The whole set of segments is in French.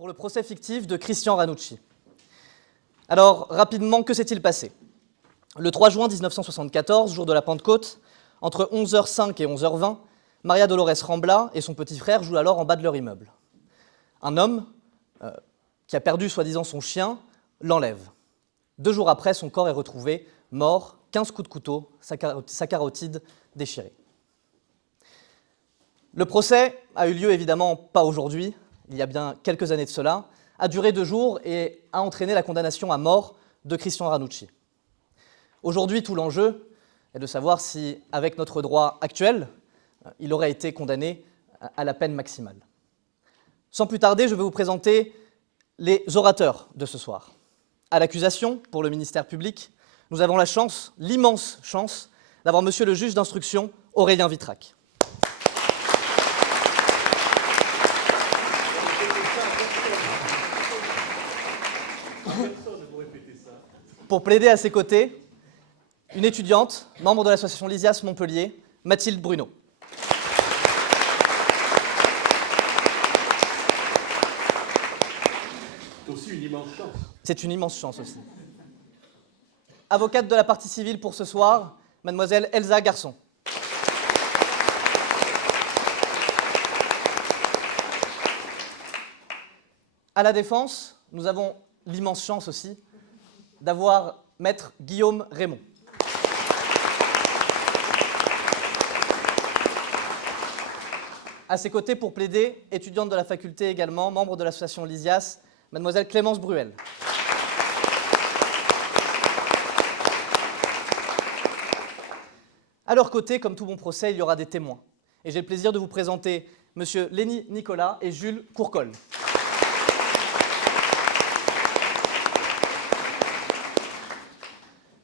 pour le procès fictif de Christian Ranucci. Alors, rapidement, que s'est-il passé? Le 3 juin 1974, jour de la Pentecôte, entre 11h05 et 11h20, Maria Dolores Rambla et son petit frère jouent alors en bas de leur immeuble. Un homme, qui a perdu soi-disant son chien, l'enlève. 2 jours après, son corps est retrouvé, mort, 15 coups de couteau, sa carotide déchirée. Le procès a eu lieu évidemment pas aujourd'hui, il y a bien quelques années de cela, a duré 2 jours et a entraîné la condamnation à mort de Christian Ranucci. Aujourd'hui, tout l'enjeu est de savoir si, avec notre droit actuel, il aurait été condamné à la peine maximale. Sans plus tarder, je vais vous présenter les orateurs de ce soir. À l'accusation, pour le ministère public, nous avons la chance, l'immense chance, d'avoir monsieur le juge d'instruction Aurélien Vitrac. Pour plaider à ses côtés, une étudiante, membre de l'association Lysias Montpellier, Mathilde Bruno. C'est aussi une immense chance. C'est une immense chance aussi. Avocate de la partie civile pour ce soir, mademoiselle Elsa Garçon. À la défense, nous avons l'immense chance aussi d'avoir maître Guillaume Raymond. À ses côtés pour plaider, étudiante de la faculté également, membre de l'association Lysias, mademoiselle Clémence Bruel. À leur côté, comme tout bon procès, il y aura des témoins. Et j'ai le plaisir de vous présenter monsieur Léni Nicolas et Jules Courcol.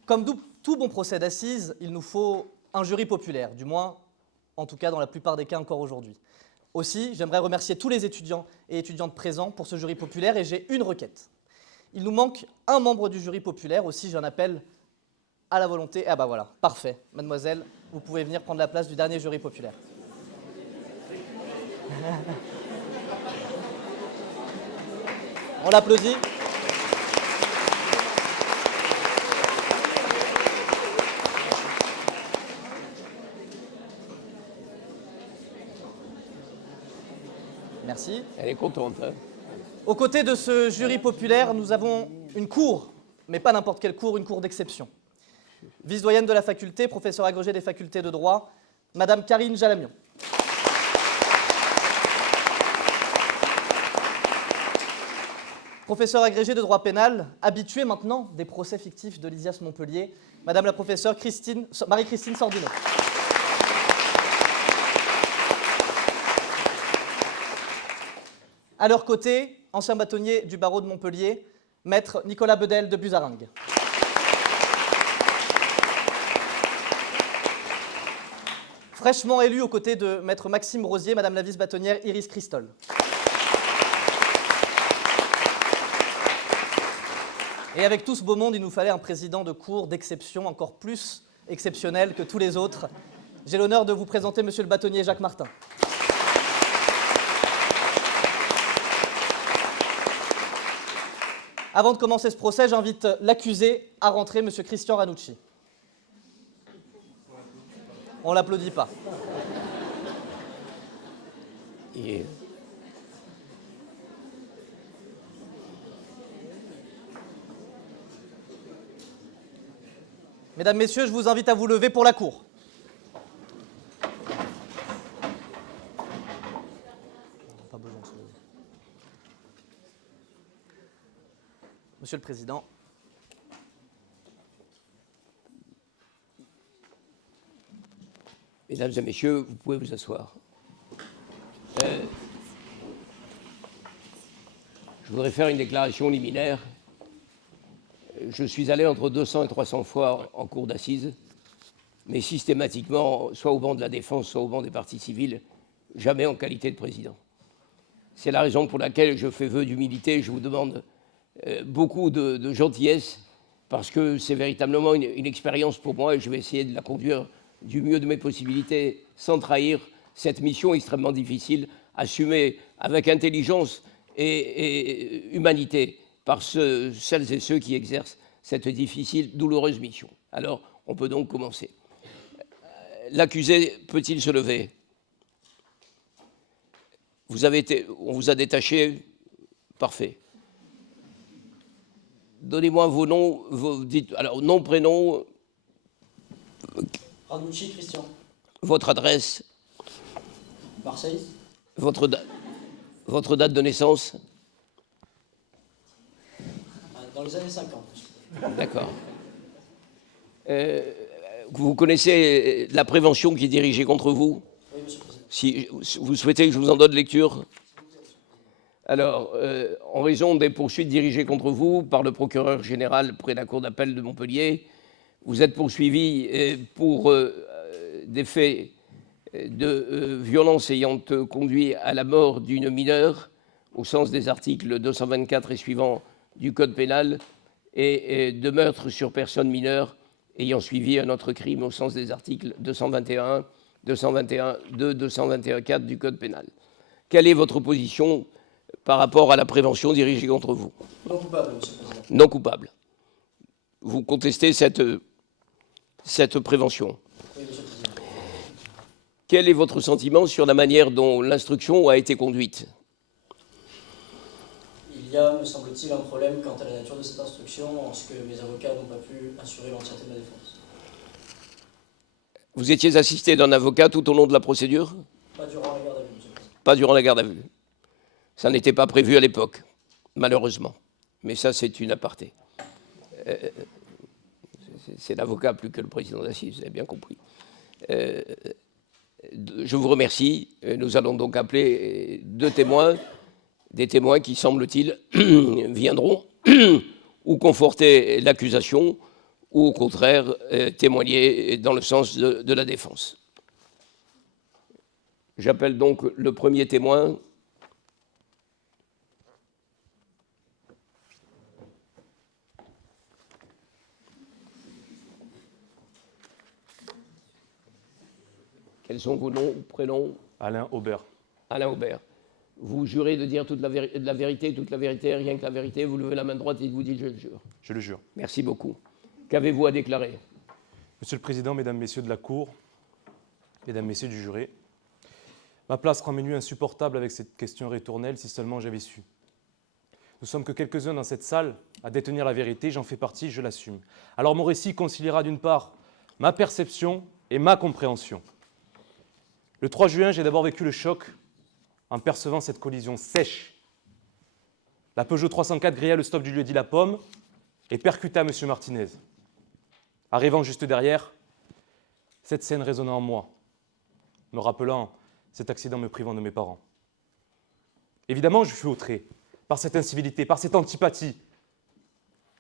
Comme tout bon procès d'assises, il nous faut un jury populaire, du moins, en tout cas dans la plupart des cas encore aujourd'hui. Aussi, j'aimerais remercier tous les étudiants et étudiantes présents pour ce jury populaire et j'ai une requête. Il nous manque un membre du jury populaire, aussi j'en appelle à la volonté. Ah bah voilà, parfait. Mademoiselle, vous pouvez venir prendre la place du dernier jury populaire. On l'applaudit. Merci. Elle est contente. Hein. Aux côtés de ce jury populaire, nous avons une cour, mais pas n'importe quelle cour, une cour d'exception. Vice-doyenne de la faculté, professeure agrégée des facultés de droit, Madame Karine Jalamion. Professeure agrégée de droit pénal, habituée maintenant des procès fictifs de Lysias Montpellier, Madame la professeure Marie-Christine Sordino. À leur côté, ancien bâtonnier du barreau de Montpellier, maître Nicolas Bedel de Buzaringue. Fraîchement élu aux côtés de maître Maxime Rosier, madame la vice-bâtonnière Iris Christol. Et avec tout ce beau monde, il nous fallait un président de cour d'exception, encore plus exceptionnel que tous les autres. J'ai l'honneur de vous présenter monsieur le bâtonnier Jacques Martin. Avant de commencer ce procès, j'invite l'accusé à rentrer, monsieur Christian Ranucci. On ne l'applaudit pas. Mesdames, messieurs, je vous invite à vous lever pour la cour. Pas besoin de se lever. Monsieur le Président. Mesdames et messieurs, vous pouvez vous asseoir. Je voudrais faire une déclaration liminaire. Je suis allé entre 200 et 300 fois en cour d'assises, mais systématiquement, soit au banc de la défense, soit au banc des parties civiles, jamais en qualité de président. C'est la raison pour laquelle je fais vœu d'humilité. Je vous demande beaucoup de gentillesse, parce que c'est véritablement une expérience pour moi et je vais essayer de la conduire du mieux de mes possibilités sans trahir cette mission extrêmement difficile, assumée avec intelligence et humanité par celles et ceux qui exercent cette difficile, douloureuse mission. Alors, on peut donc commencer. L'accusé peut-il se lever? On vous a détaché. Parfait. Donnez-moi vos noms. Alors, nom, prénom. Ranucci, Christian. Votre adresse. Marseille. Votre date de naissance. Dans les années 50. D'accord. Vous connaissez la prévention qui est dirigée contre vous? Oui, monsieur le Président. Si vous souhaitez que je vous en donne lecture? Alors, en raison des poursuites dirigées contre vous par le procureur général près la Cour d'appel de Montpellier, vous êtes poursuivi pour des faits de violence ayant conduit à la mort d'une mineure, au sens des articles 224 et suivants du Code pénal, et de meurtre sur personne mineure ayant suivi un autre crime, au sens des articles 221, 221.2, 221.4 du Code pénal. Quelle est votre position par rapport à la prévention dirigée contre vous? Non coupable, monsieur le Président. Non coupable. Vous contestez cette prévention? Oui, monsieur le Président. Quel est votre sentiment sur la manière dont l'instruction a été conduite? Il y a, me semble-t-il, un problème quant à la nature de cette instruction, en ce que mes avocats n'ont pas pu assurer l'entièreté de ma défense. Vous étiez assisté d'un avocat tout au long de la procédure? Pas durant la garde à vue, monsieur le Président. Pas durant la garde à vue. Ça n'était pas prévu à l'époque, malheureusement. Mais ça, c'est une aparté. C'est l'avocat plus que le président d'assises, vous avez bien compris. Je vous remercie. Nous allons donc appeler deux témoins, des témoins qui, semble-t-il, viendront ou conforter l'accusation, ou au contraire témoigner dans le sens de la défense. J'appelle donc le premier témoin. Quels sont vos noms, prénoms? Alain Aubert. Alain Aubert. Vous jurez de dire toute la vérité, toute la vérité, rien que la vérité. Vous levez la main droite et vous dites « je le jure ». Je le jure. Merci beaucoup. Qu'avez-vous à déclarer? Monsieur le Président, Mesdames, Messieurs de la Cour, Mesdames, Messieurs du jury, ma place rend mes nuits insupportables avec cette question ritournelle, si seulement j'avais su. Nous sommes que quelques-uns dans cette salle à détenir la vérité, j'en fais partie, je l'assume. Alors mon récit conciliera d'une part ma perception et ma compréhension. Le 3 juin, j'ai d'abord vécu le choc en percevant cette collision sèche. La Peugeot 304 grilla le stop du lieu-dit La Pomme et percuta M. Martinez. Arrivant juste derrière, cette scène résonna en moi, me rappelant cet accident me privant de mes parents. Évidemment, je fus outré par cette incivilité, par cette antipathie.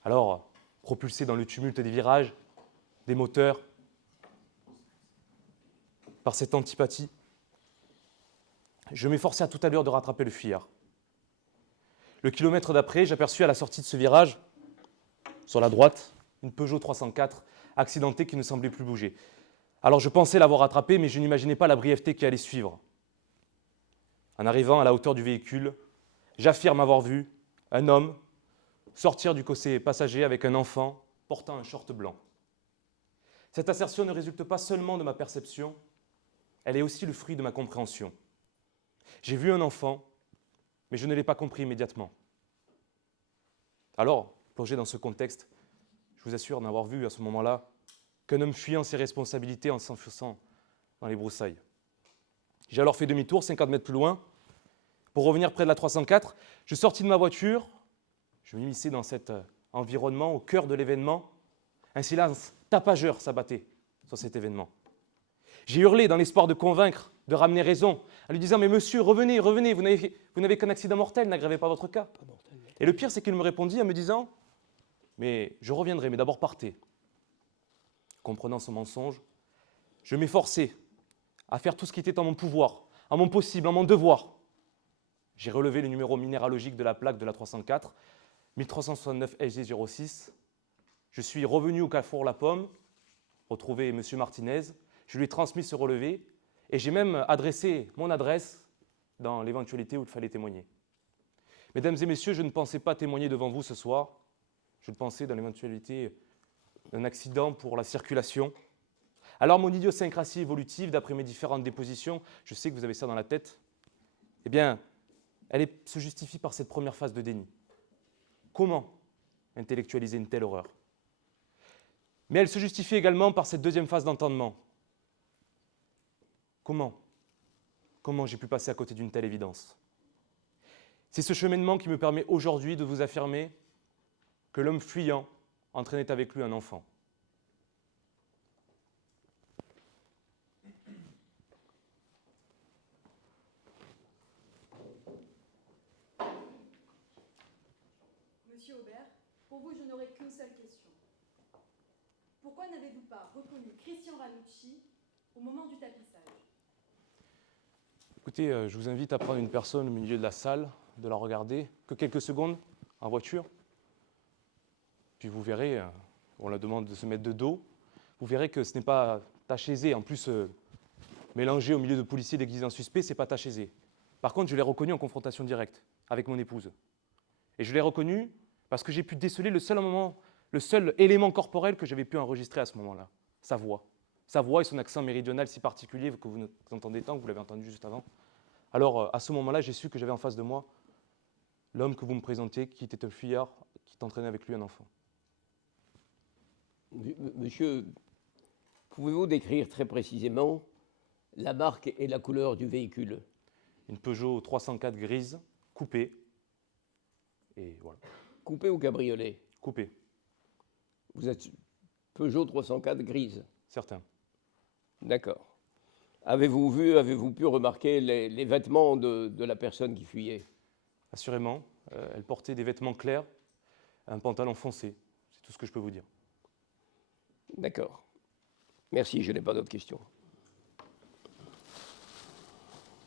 Alors, propulsé dans le tumulte des virages, des moteurs, par cette antipathie, je m'efforçais à toute allure de rattraper le fuyard. Le kilomètre d'après, j'aperçus à la sortie de ce virage, sur la droite, une Peugeot 304 accidentée qui ne semblait plus bouger. Alors je pensais l'avoir rattrapée, mais je n'imaginais pas la brièveté qui allait suivre. En arrivant à la hauteur du véhicule, j'affirme avoir vu un homme sortir du cossé passager avec un enfant portant un short blanc. Cette assertion ne résulte pas seulement de ma perception, elle est aussi le fruit de ma compréhension. J'ai vu un enfant, mais je ne l'ai pas compris immédiatement. Alors, plongé dans ce contexte, je vous assure n'avoir vu à ce moment-là qu'un homme fuyant ses responsabilités en s'enfonçant dans les broussailles. J'ai alors fait demi-tour, 50 mètres plus loin, pour revenir près de la 304. Je sortis de ma voiture, je m'immisçais dans cet environnement, au cœur de l'événement. Un silence tapageur s'abattait sur cet événement. J'ai hurlé dans l'espoir de convaincre, de ramener raison, en lui disant « Mais monsieur, revenez, revenez, vous n'avez qu'un accident mortel, n'aggravez pas votre cas. » Et le pire, c'est qu'il me répondit en me disant « Mais je reviendrai, mais d'abord partez. » Comprenant son mensonge, je m'efforçais à faire tout ce qui était en mon pouvoir, en mon possible, en mon devoir. J'ai relevé le numéro minéralogique de la plaque de la 304, 1369 SG06. Je suis revenu au carrefour La Pomme, retrouvé M. Martinez. Je lui ai transmis ce relevé et j'ai même adressé mon adresse dans l'éventualité où il fallait témoigner. Mesdames et messieurs, je ne pensais pas témoigner devant vous ce soir. Je pensais dans l'éventualité d'un accident pour la circulation. Alors mon idiosyncrasie évolutive, d'après mes différentes dépositions, je sais que vous avez ça dans la tête, eh bien, se justifie par cette première phase de déni. Comment intellectualiser une telle horreur? Mais elle se justifie également par cette deuxième phase d'entendement. Comment j'ai pu passer à côté d'une telle évidence? C'est ce cheminement qui me permet aujourd'hui de vous affirmer que l'homme fuyant entraînait avec lui un enfant. Monsieur Aubert, pour vous, je n'aurai qu'une seule question. Pourquoi n'avez-vous pas reconnu Christian Ranucci au moment du tapissage? Écoutez, je vous invite à prendre une personne au milieu de la salle, de la regarder, que quelques secondes en voiture. Puis vous verrez, on la demande de se mettre de dos, vous verrez que ce n'est pas tâche aisée. En plus, mélanger au milieu de policiers déguisés en suspects, ce n'est pas tâche aisée. Par contre, je l'ai reconnu en confrontation directe avec mon épouse. Et je l'ai reconnu parce que j'ai pu déceler le seul élément corporel que j'avais pu enregistrer à ce moment-là, sa voix. Sa voix et son accent méridional si particulier que vous entendez tant, que vous l'avez entendu juste avant. Alors, à ce moment-là, j'ai su que j'avais en face de moi l'homme que vous me présentiez, qui était un fuyard, qui t'entraînait avec lui un enfant. Monsieur, pouvez-vous décrire très précisément la marque et la couleur du véhicule? Une Peugeot 304 grise, coupée. Et voilà. Coupé ou cabriolet? Coupée, Vous êtes Peugeot 304 grise. certain. D'accord. Avez-vous pu remarquer les vêtements de la personne qui fuyait? Assurément, elle portait des vêtements clairs, un pantalon foncé. C'est tout ce que je peux vous dire. D'accord. Merci, je n'ai pas d'autres questions.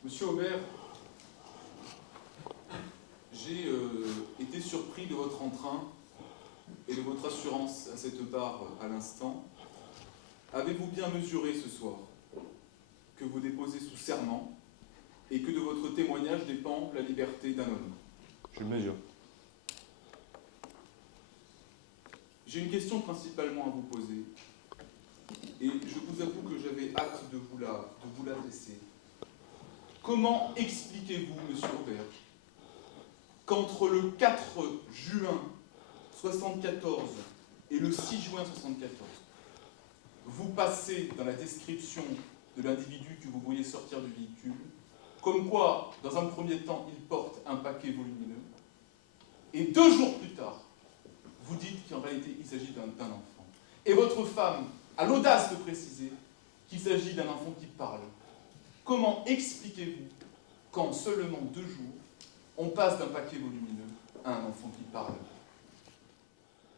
Monsieur Aubert, j'ai été surpris de votre entrain et de votre assurance à cette barre à l'instant. Avez-vous bien mesuré ce soir que vous déposez sous serment et que de votre témoignage dépend la liberté d'un homme? Je le mesure. J'ai une question principalement à vous poser et je vous avoue que j'avais hâte de vous l'adresser. Comment expliquez-vous, monsieur Aubert, qu'entre le 4 juin 1974 et le 6 juin 1974, vous passez dans la description de l'individu que vous voyez sortir du véhicule, comme quoi, dans un premier temps, il porte un paquet volumineux, et 2 jours plus tard, vous dites qu'en réalité, il s'agit d'un enfant. Et votre femme a l'audace de préciser qu'il s'agit d'un enfant qui parle. Comment expliquez-vous qu'en seulement 2 jours, on passe d'un paquet volumineux à un enfant qui parle?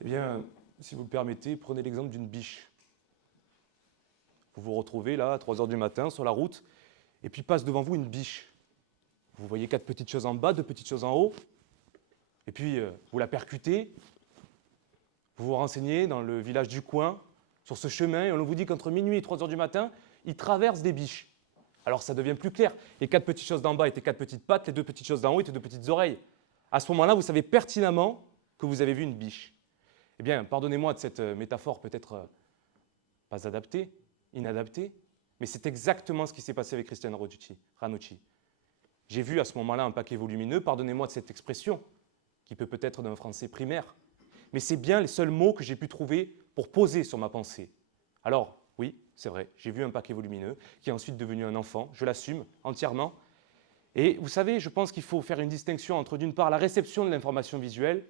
Eh bien, si vous le permettez, prenez l'exemple d'une biche. Vous vous retrouvez là, à 3 h du matin, sur la route, et puis passe devant vous une biche. Vous voyez 4 petites choses en bas, 2 petites choses en haut, et puis vous la percutez, vous vous renseignez dans le village du coin, sur ce chemin, et on vous dit qu'entre minuit et 3 h du matin, il traverse des biches. Alors ça devient plus clair. Les 4 petites choses d'en bas étaient 4 petites pattes, les 2 petites choses d'en haut étaient 2 petites oreilles. À ce moment-là, vous savez pertinemment que vous avez vu une biche. Eh bien, pardonnez-moi de cette métaphore peut-être pas adaptée, inadaptée, mais c'est exactement ce qui s'est passé avec Christian Ranucci. J'ai vu à ce moment-là un paquet volumineux, pardonnez-moi de cette expression, qui peut être d'un français primaire, mais c'est bien les seuls mots que j'ai pu trouver pour poser sur ma pensée. Alors, oui, c'est vrai, j'ai vu un paquet volumineux, qui est ensuite devenu un enfant, je l'assume entièrement. Et vous savez, je pense qu'il faut faire une distinction entre, d'une part, la réception de l'information visuelle,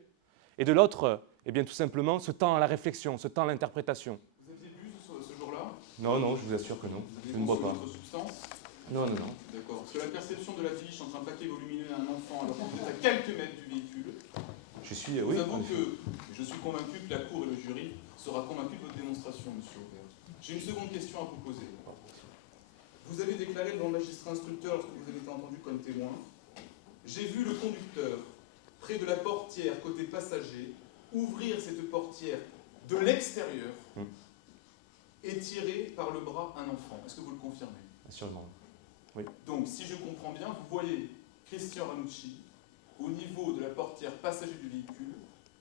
et de l'autre, eh bien, tout simplement, ce temps à la réflexion, ce temps à l'interprétation. Vous aviez bu ce jour-là? Non, je vous assure que non. Vous Je avez ne bois consommé pas. d'autres substances? Non. D'accord. Parce que la perception de la biche entre un paquet volumineux et un enfant, alors que vous êtes à quelques mètres du véhicule, Je suis, je oui. vous avoue que je suis convaincu que la Cour et le jury sera convaincu de votre démonstration, monsieur Aubert. J'ai une seconde question à vous poser. Vous avez déclaré devant le magistrat instructeur, lorsque vous avez été entendu comme témoin, « J'ai vu le conducteur, près de la portière côté passager, ouvrir cette portière de l'extérieur et tirer par le bras un enfant. » Est-ce que vous le confirmez? Assurément. Oui. Donc, si je comprends bien, vous voyez Christian Ranucci au niveau de la portière passager du véhicule,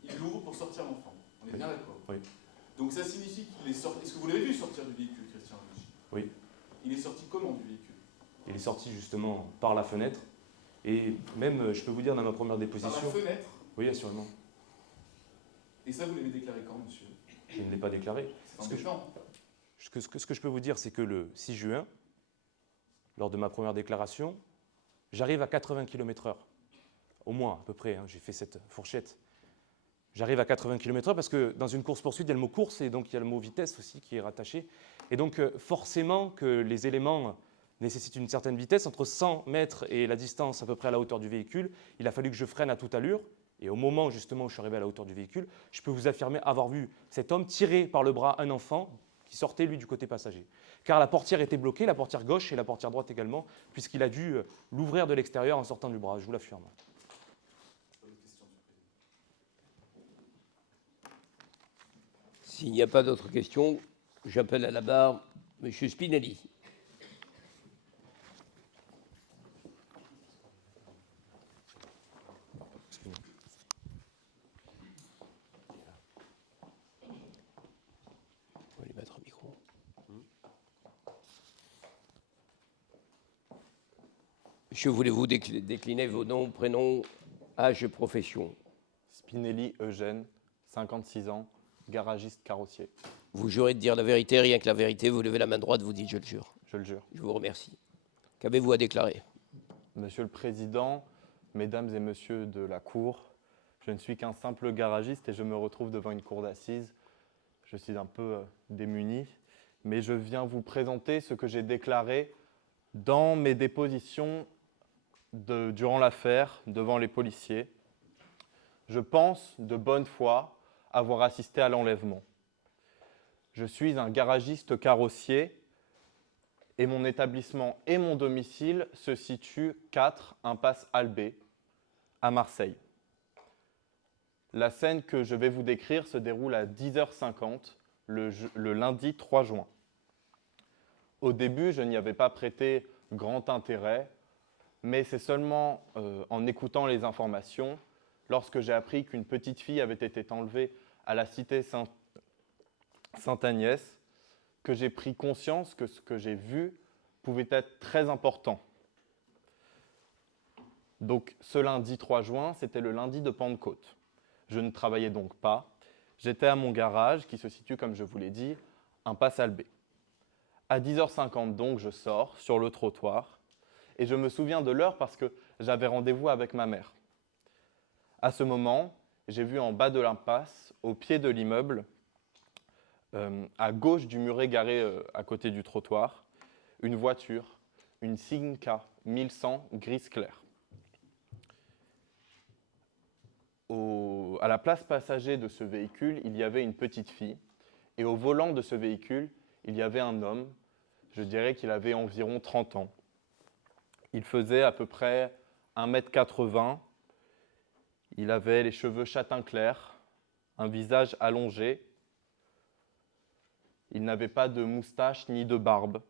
il l'ouvre pour sortir l'enfant. On est bien d'accord? Oui. Donc ça signifie qu'il est sorti. Est-ce que vous l'avez vu sortir du véhicule, Christian Ranucci? Oui. Il est sorti comment du véhicule? Il est sorti justement par la fenêtre. Et même, je peux vous dire, dans ma première déposition... Par la fenêtre? Oui, assurément. Et ça, vous l'avez déclaré quand, monsieur? Je ne l'ai pas déclaré. C'est embêtant. Ce que je peux vous dire, c'est que le 6 juin, lors de ma première déclaration, j'arrive à 80 km/h. Au moins, à peu près, hein, j'ai fait cette fourchette. J'arrive à 80 km/h parce que dans une course-poursuite, il y a le mot course et donc il y a le mot vitesse aussi qui est rattaché. Et donc, forcément que les éléments nécessitent une certaine vitesse. Entre 100 mètres et la distance à peu près à la hauteur du véhicule, il a fallu que je freine à toute allure. Et au moment justement où je suis arrivé à la hauteur du véhicule, je peux vous affirmer avoir vu cet homme tirer par le bras un enfant qui sortait, lui, du côté passager. Car la portière était bloquée, la portière gauche et la portière droite également, puisqu'il a dû l'ouvrir de l'extérieur en sortant du bras, je vous l'affirme. S'il n'y a pas d'autres questions, j'appelle à la barre M. Spinelli. On va lui mettre un micro. Monsieur, voulez-vous décliner vos noms, prénoms, âge et profession? Spinelli Eugène, 56 ans, garagiste carrossier. Vous jurez de dire la vérité, rien que la vérité, vous levez la main droite, vous dites je le jure. Je le jure. Je vous remercie. Qu'avez-vous à déclarer? Monsieur le Président, Mesdames et Messieurs de la Cour, je ne suis qu'un simple garagiste et je me retrouve devant une cour d'assises. Je suis un peu démuni, mais je viens vous présenter ce que j'ai déclaré dans mes dépositions durant l'affaire devant les policiers. Je pense de bonne foi avoir assisté à l'enlèvement. Je suis un garagiste carrossier et mon établissement et mon domicile se situent 4 impasse Albé, à Marseille. La scène que je vais vous décrire se déroule à 10h50, le lundi 3 juin. Au début, je n'y avais pas prêté grand intérêt, mais c'est seulement en écoutant les informations, lorsque j'ai appris qu'une petite fille avait été enlevée à la cité Sainte-Agnès, que j'ai pris conscience que ce que j'ai vu pouvait être très important. Donc ce lundi 3 juin, c'était le lundi de Pentecôte. Je ne travaillais donc pas. J'étais à mon garage qui se situe, comme je vous l'ai dit, impasse Albé. À 10h50 donc, je sors sur le trottoir et je me souviens de l'heure parce que j'avais rendez-vous avec ma mère. À ce moment, j'ai vu en bas de l'impasse, au pied de l'immeuble, à gauche du muret garé à côté du trottoir, une voiture, une Simca 1100 grise clair. À la place passager de ce véhicule, il y avait une petite fille et au volant de ce véhicule, il y avait un homme, je dirais qu'il avait environ 30 ans. Il faisait à peu près 1,80 m. Il avait les cheveux châtain clair, un visage allongé. Il n'avait pas de moustache ni de barbe.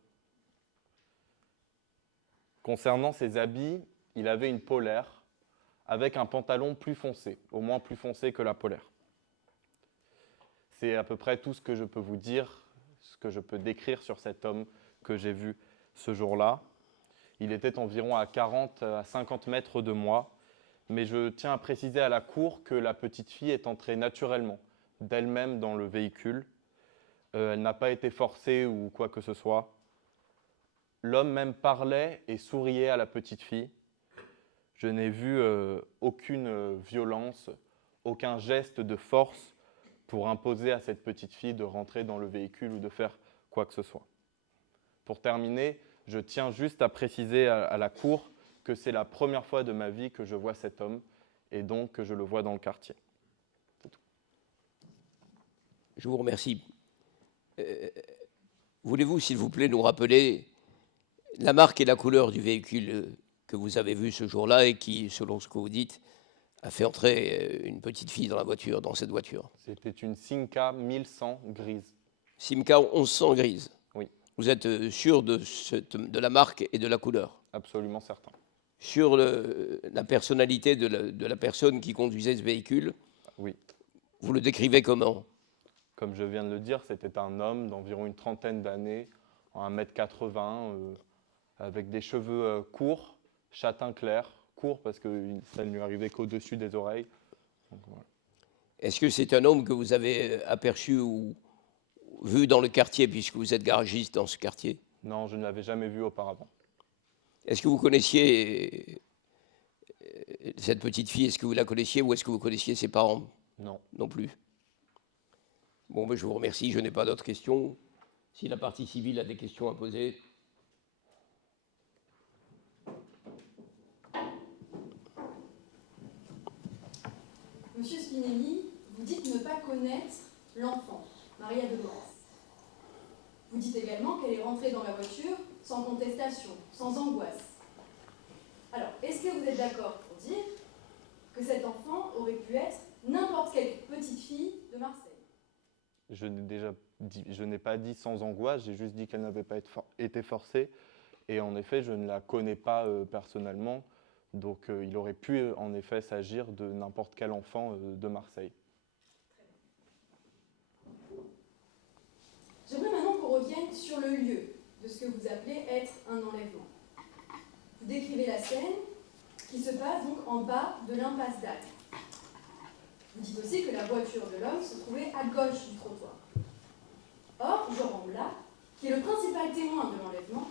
Concernant ses habits, il avait une polaire avec un pantalon plus foncé, au moins plus foncé que la polaire. C'est à peu près tout ce que je peux vous dire, ce que je peux décrire sur cet homme que j'ai vu ce jour-là. Il était environ à 40 à 50 mètres de moi, mais je tiens à préciser à la cour que la petite fille est entrée naturellement, d'elle-même dans le véhicule. Elle n'a pas été forcée ou quoi que ce soit. L'homme même parlait et souriait à la petite fille. Je n'ai vu aucune violence, aucun geste de force pour imposer à cette petite fille de rentrer dans le véhicule ou de faire quoi que ce soit. Pour terminer, je tiens juste à préciser à la cour que c'est la première fois de ma vie que je vois cet homme et donc que je le vois dans le quartier. C'est tout. Je vous remercie. Voulez-vous, s'il vous plaît, nous rappeler la marque et la couleur du véhicule que vous avez vu ce jour-là et qui, selon ce que vous dites, a fait entrer une petite fille dans cette voiture? C'était une Simca 1100 grise. Simca 1100 grise? Oui. Vous êtes sûr de la marque et de la couleur? Absolument certain. sur la personnalité de la personne qui conduisait ce véhicule. Oui. Vous le décrivez comment? Comme je viens de le dire, c'était un homme d'environ une trentaine d'années, en 1,80 m, avec des cheveux courts, châtain clair, courts parce que ça ne lui arrivait qu'au-dessus des oreilles. Donc, voilà. Est-ce que c'est un homme que vous avez aperçu ou vu dans le quartier, puisque vous êtes garagiste dans ce quartier? Non, je ne l'avais jamais vu auparavant. Est-ce que vous connaissiez cette petite fille? Est-ce que vous la connaissiez ou est-ce que vous connaissiez ses parents? Non. Non plus. Bon, ben, je vous remercie, je n'ai pas d'autres questions. Si la partie civile a des questions à poser. Monsieur Spinelli, vous dites ne pas connaître l'enfant, Maria Dolores. Vous dites également qu'elle est rentrée dans la voiture sans contestation, sans angoisse. Alors, est-ce que vous êtes d'accord pour dire que cet enfant aurait pu être n'importe quelle petite fille de Marseille? Je n'ai pas dit sans angoisse, j'ai juste dit qu'elle n'avait pas été forcée. Et en effet, je ne la connais pas personnellement. Donc il aurait pu en effet s'agir de n'importe quel enfant de Marseille. J'aimerais maintenant qu'on revienne sur le lieu de ce que vous appelez être un enlèvement. Vous décrivez la scène qui se passe donc en bas de l'impasse d'Acre. Vous dites aussi que la voiture de l'homme se trouvait à gauche du trottoir. Or, Jean Rambla, qui est le principal témoin de l'enlèvement,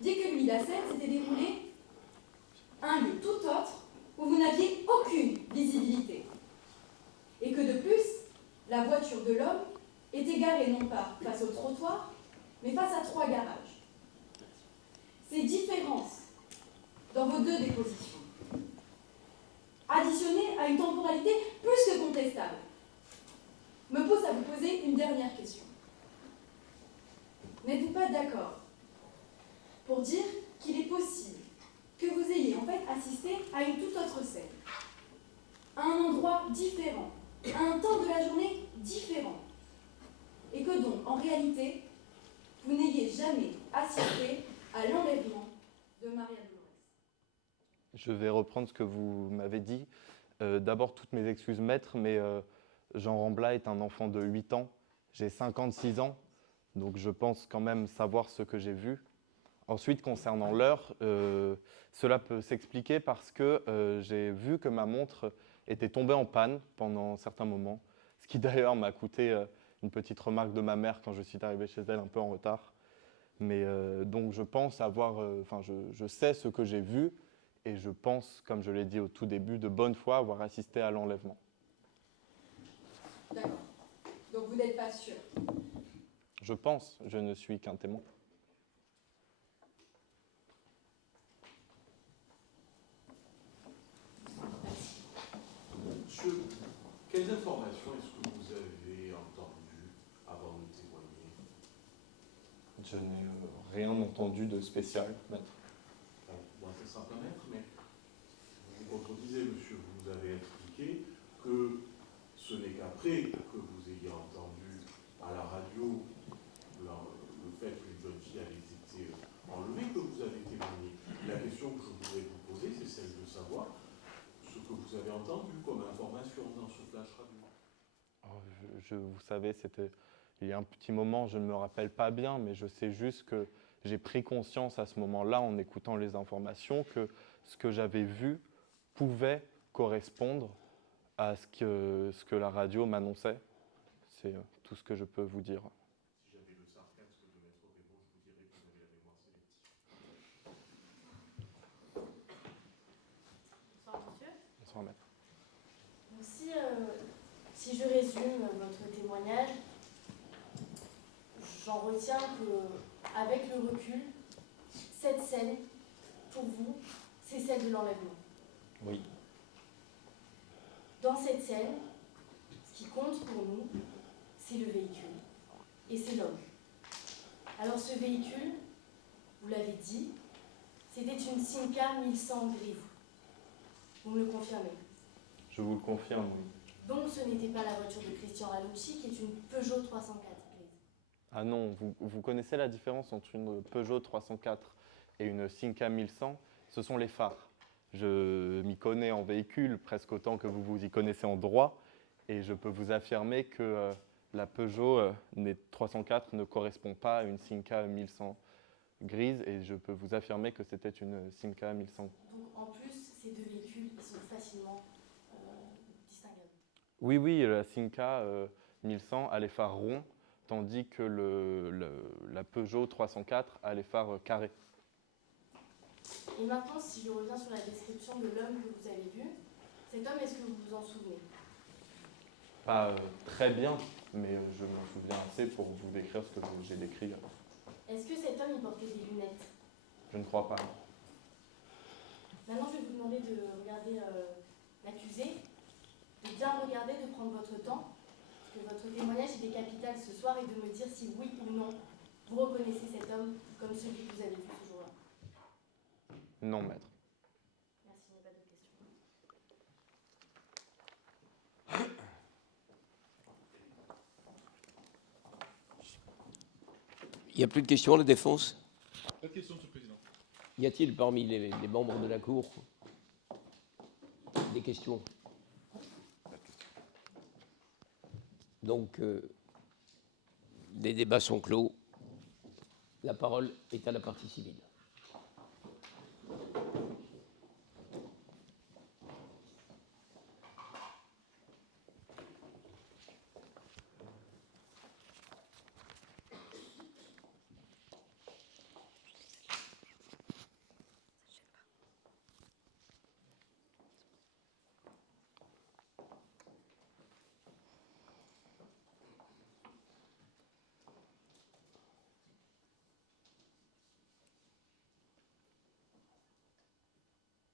dit que lui, la scène s'était déroulée à un lieu tout autre où vous n'aviez aucune visibilité. Et que de plus, la voiture de l'homme était garée non pas face au trottoir, mais face à 3 garages. Ces différences dans vos 2 dépositions, additionnées à une temporalité plus que contestable, me poussent à vous poser une dernière question. N'êtes-vous pas d'accord pour dire qu'il est possible que vous ayez en fait assisté à une toute autre scène, à un endroit différent, à un temps de la journée différent, et que donc, en réalité, vous n'ayez jamais assisté à l'enlèvement de Maria Dolores? Je vais reprendre ce que vous m'avez dit. D'abord, toutes mes excuses, maître, mais Jean Rambla est un enfant de 8 ans. J'ai 56 ans, donc je pense quand même savoir ce que j'ai vu. Ensuite, concernant l'heure, cela peut s'expliquer parce que j'ai vu que ma montre était tombée en panne pendant certains moments, ce qui d'ailleurs m'a coûté une petite remarque de ma mère quand je suis arrivé chez elle un peu en retard. Mais donc je pense avoir, je sais ce que j'ai vu et je pense, comme je l'ai dit au tout début, de bonne foi avoir assisté à l'enlèvement. D'accord. Donc vous n'êtes pas sûr? Je pense, je ne suis qu'un témoin. Monsieur, quelles informations est-ce que vous avez entendues avant de témoigner? Je n'ai rien entendu de spécial, maître. Bon, c'est simple à mettre, mais vous contredisez, monsieur, vous avez expliqué que ce n'est qu'après que vous ayez entendu à la radio le fait qu'une jeune fille avait été enlevée que vous avez témoigné. La question que je voudrais vous poser, c'est celle de savoir ce que vous avez entendu comme information dans ce flash radio. Vous savez, il y a un petit moment, je ne me rappelle pas bien, mais je sais juste que j'ai pris conscience à ce moment-là, en écoutant les informations, que ce que j'avais vu pouvait correspondre à ce que la radio m'annonçait. C'est tout ce que je peux vous dire. Si j'avais le sarcasme de Maître Béraud, je vous dirais que vous avez la mémoire sélective. Bonsoir, monsieur. Bonsoir, maître. Donc, si je résume votre témoignage, j'en retiens que, avec le recul, cette scène, pour vous, c'est celle de l'enlèvement. Oui. Dans cette scène, ce qui compte pour nous, c'est le véhicule et c'est l'homme. Alors ce véhicule, vous l'avez dit, c'était une Simca 1100 grise. Vous me le confirmez? Je vous le confirme, oui. Donc ce n'était pas la voiture de Christian Ranucci qui est une Peugeot 304 grise. Ah non, vous connaissez la différence entre une Peugeot 304 et une Simca 1100? Ce sont les phares. Je m'y connais en véhicule presque autant que vous vous y connaissez en droit, et je peux vous affirmer que la Peugeot 304 ne correspond pas à une Simca 1100 grise, et je peux vous affirmer que c'était une Simca 1100. Donc en plus, ces deux véhicules, ils sont facilement distinguables. Oui, la Simca 1100 a les phares ronds, tandis que la Peugeot 304 a les phares carrés. Et maintenant, si je reviens sur la description de l'homme que vous avez vu, cet homme, est-ce que vous vous en souvenez? Pas très bien, mais je m'en souviens assez pour vous décrire ce que j'ai décrit. Est-ce que cet homme, il portait des lunettes? Je ne crois pas. Maintenant, je vais vous demander de regarder l'accusé, de bien regarder, de prendre votre temps, parce que votre témoignage il est capital ce soir, et de me dire si oui ou non vous reconnaissez cet homme comme celui que vous avez vu ce jour-là. Non, maître. Merci, il n'y a pas de questions. Il n'y a plus de questions à la défense? Pas de question, Monsieur le Président. Y a-t-il parmi les membres de la Cour des questions? Donc, les débats sont clos. La parole est à la partie civile.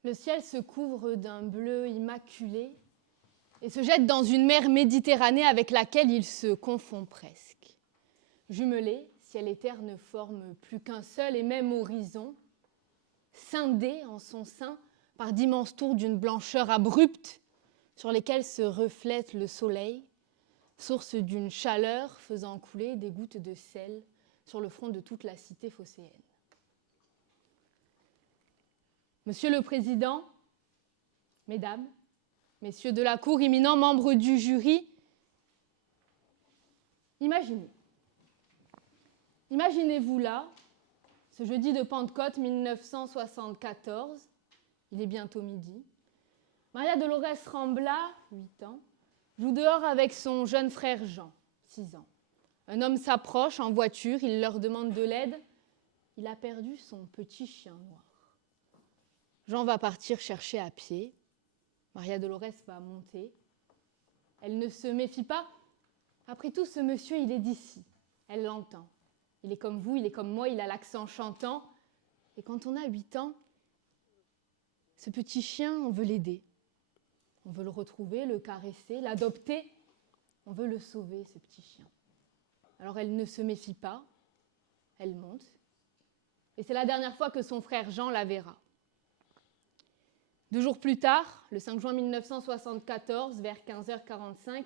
Le ciel se couvre d'un bleu immaculé et se jette dans une mer Méditerranée avec laquelle il se confond presque. Jumelé, ciel et terre ne forment plus qu'un seul et même horizon, scindé en son sein par d'immenses tours d'une blancheur abrupte sur lesquelles se reflète le soleil, source d'une chaleur faisant couler des gouttes de sel sur le front de toute la cité phocéenne. Monsieur le Président, Mesdames, Messieurs de la Cour, éminents membres du jury, imaginez-vous là, ce jeudi de Pentecôte 1974, il est bientôt midi, Maria Dolores Rambla, 8 ans, joue dehors avec son jeune frère Jean, 6 ans. Un homme s'approche en voiture, il leur demande de l'aide, il a perdu son petit chien noir. Jean va partir chercher à pied. Maria Dolores va monter. Elle ne se méfie pas. Après tout, ce monsieur, il est d'ici. Elle l'entend. Il est comme vous, il est comme moi, il a l'accent chantant. Et quand on a 8 ans, ce petit chien, on veut l'aider. On veut le retrouver, le caresser, l'adopter. On veut le sauver, ce petit chien. Alors elle ne se méfie pas. Elle monte. Et c'est la dernière fois que son frère Jean la verra. 2 jours plus tard, le 5 juin 1974, vers 15h45,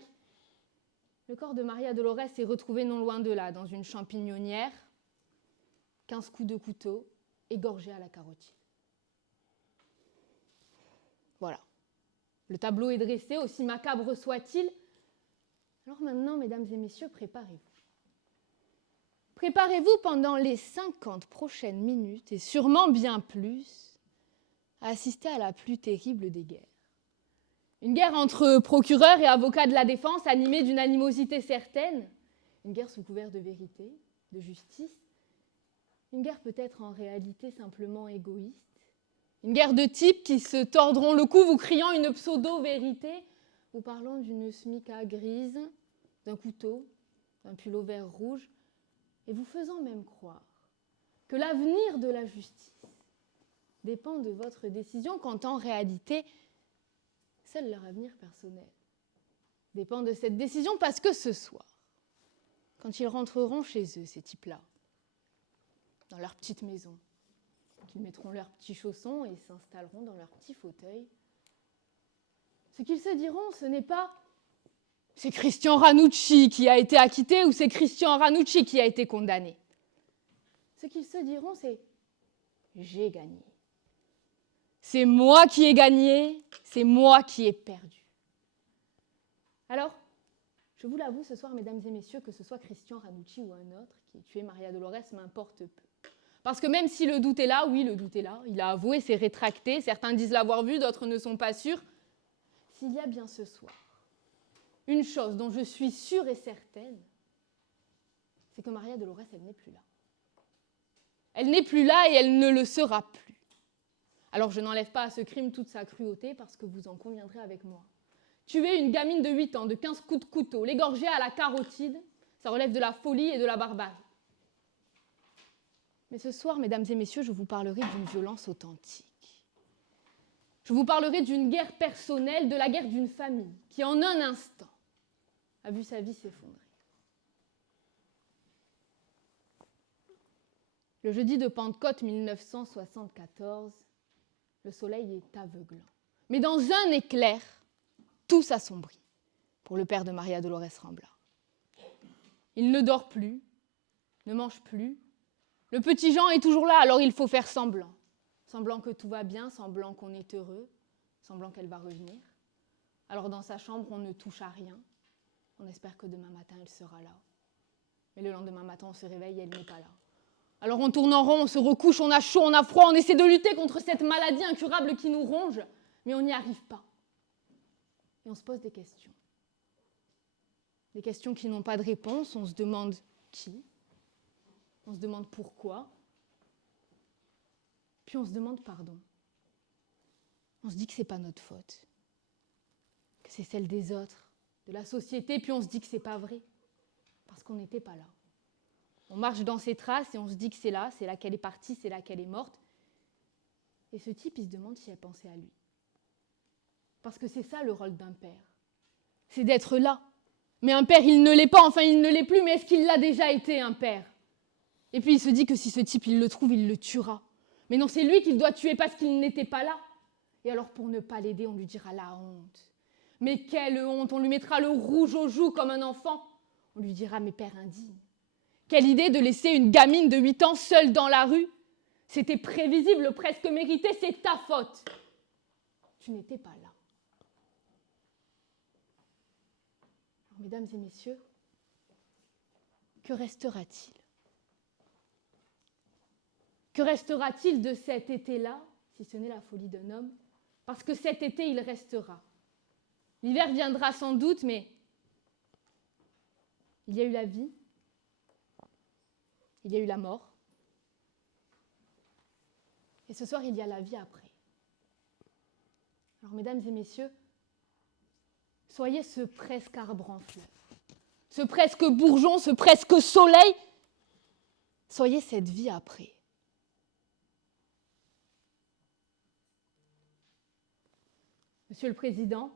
le corps de Maria Dolores est retrouvé non loin de là, dans une champignonnière, 15 coups de couteau, égorgé à la carotide. Voilà. Le tableau est dressé, aussi macabre soit-il. Alors maintenant, mesdames et messieurs, préparez-vous. Préparez-vous pendant les 50 prochaines minutes, et sûrement bien plus, à assister à la plus terrible des guerres. Une guerre entre procureurs et avocats de la défense animée d'une animosité certaine, une guerre sous couvert de vérité, de justice, une guerre peut-être en réalité simplement égoïste, une guerre de types qui se tordront le cou vous criant une pseudo-vérité, vous parlant d'une smica grise, d'un couteau, d'un pullover rouge, et vous faisant même croire que l'avenir de la justice dépend de votre décision, quand en réalité, seul leur avenir personnel dépend de cette décision, parce que ce soir, quand ils rentreront chez eux, ces types-là, dans leur petite maison, qu'ils mettront leurs petits chaussons et s'installeront dans leur petit fauteuil, ce qu'ils se diront, ce n'est pas « c'est Christian Ranucci qui a été acquitté » ou « c'est Christian Ranucci qui a été condamné ». Ce qu'ils se diront, c'est « j'ai gagné ». C'est moi qui ai gagné, c'est moi qui ai perdu. Alors, je vous l'avoue ce soir, mesdames et messieurs, que ce soit Christian Ranucci ou un autre qui ait tué Maria Dolores m'importe peu. Parce que même si le doute est là, oui, le doute est là, il a avoué, s'est rétracté, certains disent l'avoir vu, d'autres ne sont pas sûrs. S'il y a bien ce soir une chose dont je suis sûre et certaine, c'est que Maria Dolores, elle n'est plus là. Elle n'est plus là et elle ne le sera plus. Alors je n'enlève pas à ce crime toute sa cruauté parce que vous en conviendrez avec moi. Tuer une gamine de 8 ans de 15 coups de couteau, l'égorger à la carotide, ça relève de la folie et de la barbarie. Mais ce soir, mesdames et messieurs, je vous parlerai d'une violence authentique. Je vous parlerai d'une guerre personnelle, de la guerre d'une famille qui, en un instant, a vu sa vie s'effondrer. Le jeudi de Pentecôte 1974, le soleil est aveuglant. Mais dans un éclair, tout s'assombrit pour le père de Maria Dolores Rambla. Il ne dort plus, ne mange plus. Le petit Jean est toujours là, alors il faut faire semblant. Semblant que tout va bien, semblant qu'on est heureux, semblant qu'elle va revenir. Alors dans sa chambre, on ne touche à rien. On espère que demain matin, elle sera là. Mais le lendemain matin, on se réveille et elle n'est pas là. Alors on tourne en rond, on se recouche, on a chaud, on a froid, on essaie de lutter contre cette maladie incurable qui nous ronge, mais on n'y arrive pas. Et on se pose des questions. Des questions qui n'ont pas de réponse. On se demande qui ? On se demande pourquoi ? Puis on se demande pardon. On se dit que ce n'est pas notre faute, que c'est celle des autres, de la société, puis on se dit que ce n'est pas vrai, parce qu'on n'était pas là. On marche dans ses traces et on se dit que c'est là qu'elle est partie, c'est là qu'elle est morte. Et ce type, il se demande si elle pensait à lui. Parce que c'est ça le rôle d'un père. C'est d'être là. Mais un père, il ne l'est pas, enfin il ne l'est plus, mais est-ce qu'il l'a déjà été, un père ? Et puis il se dit que si ce type, il le trouve, il le tuera. Mais non, c'est lui qu'il doit tuer parce qu'il n'était pas là. Et alors pour ne pas l'aider, on lui dira la honte. Mais quelle honte! On lui mettra le rouge aux joues comme un enfant. On lui dira, mais père indigne. Quelle idée de laisser une gamine de 8 ans seule dans la rue. C'était prévisible, presque mérité, c'est ta faute. Tu n'étais pas là. Alors, mesdames et messieurs, que restera-t-il ? Que restera-t-il de cet été-là, si ce n'est la folie d'un homme ? Parce que cet été, il restera. L'hiver viendra sans doute, mais il y a eu la vie, il y a eu la mort, et ce soir, il y a la vie après. Alors, mesdames et messieurs, soyez ce presque arbre en fleurs, ce presque bourgeon, ce presque soleil, soyez cette vie après. Monsieur le Président,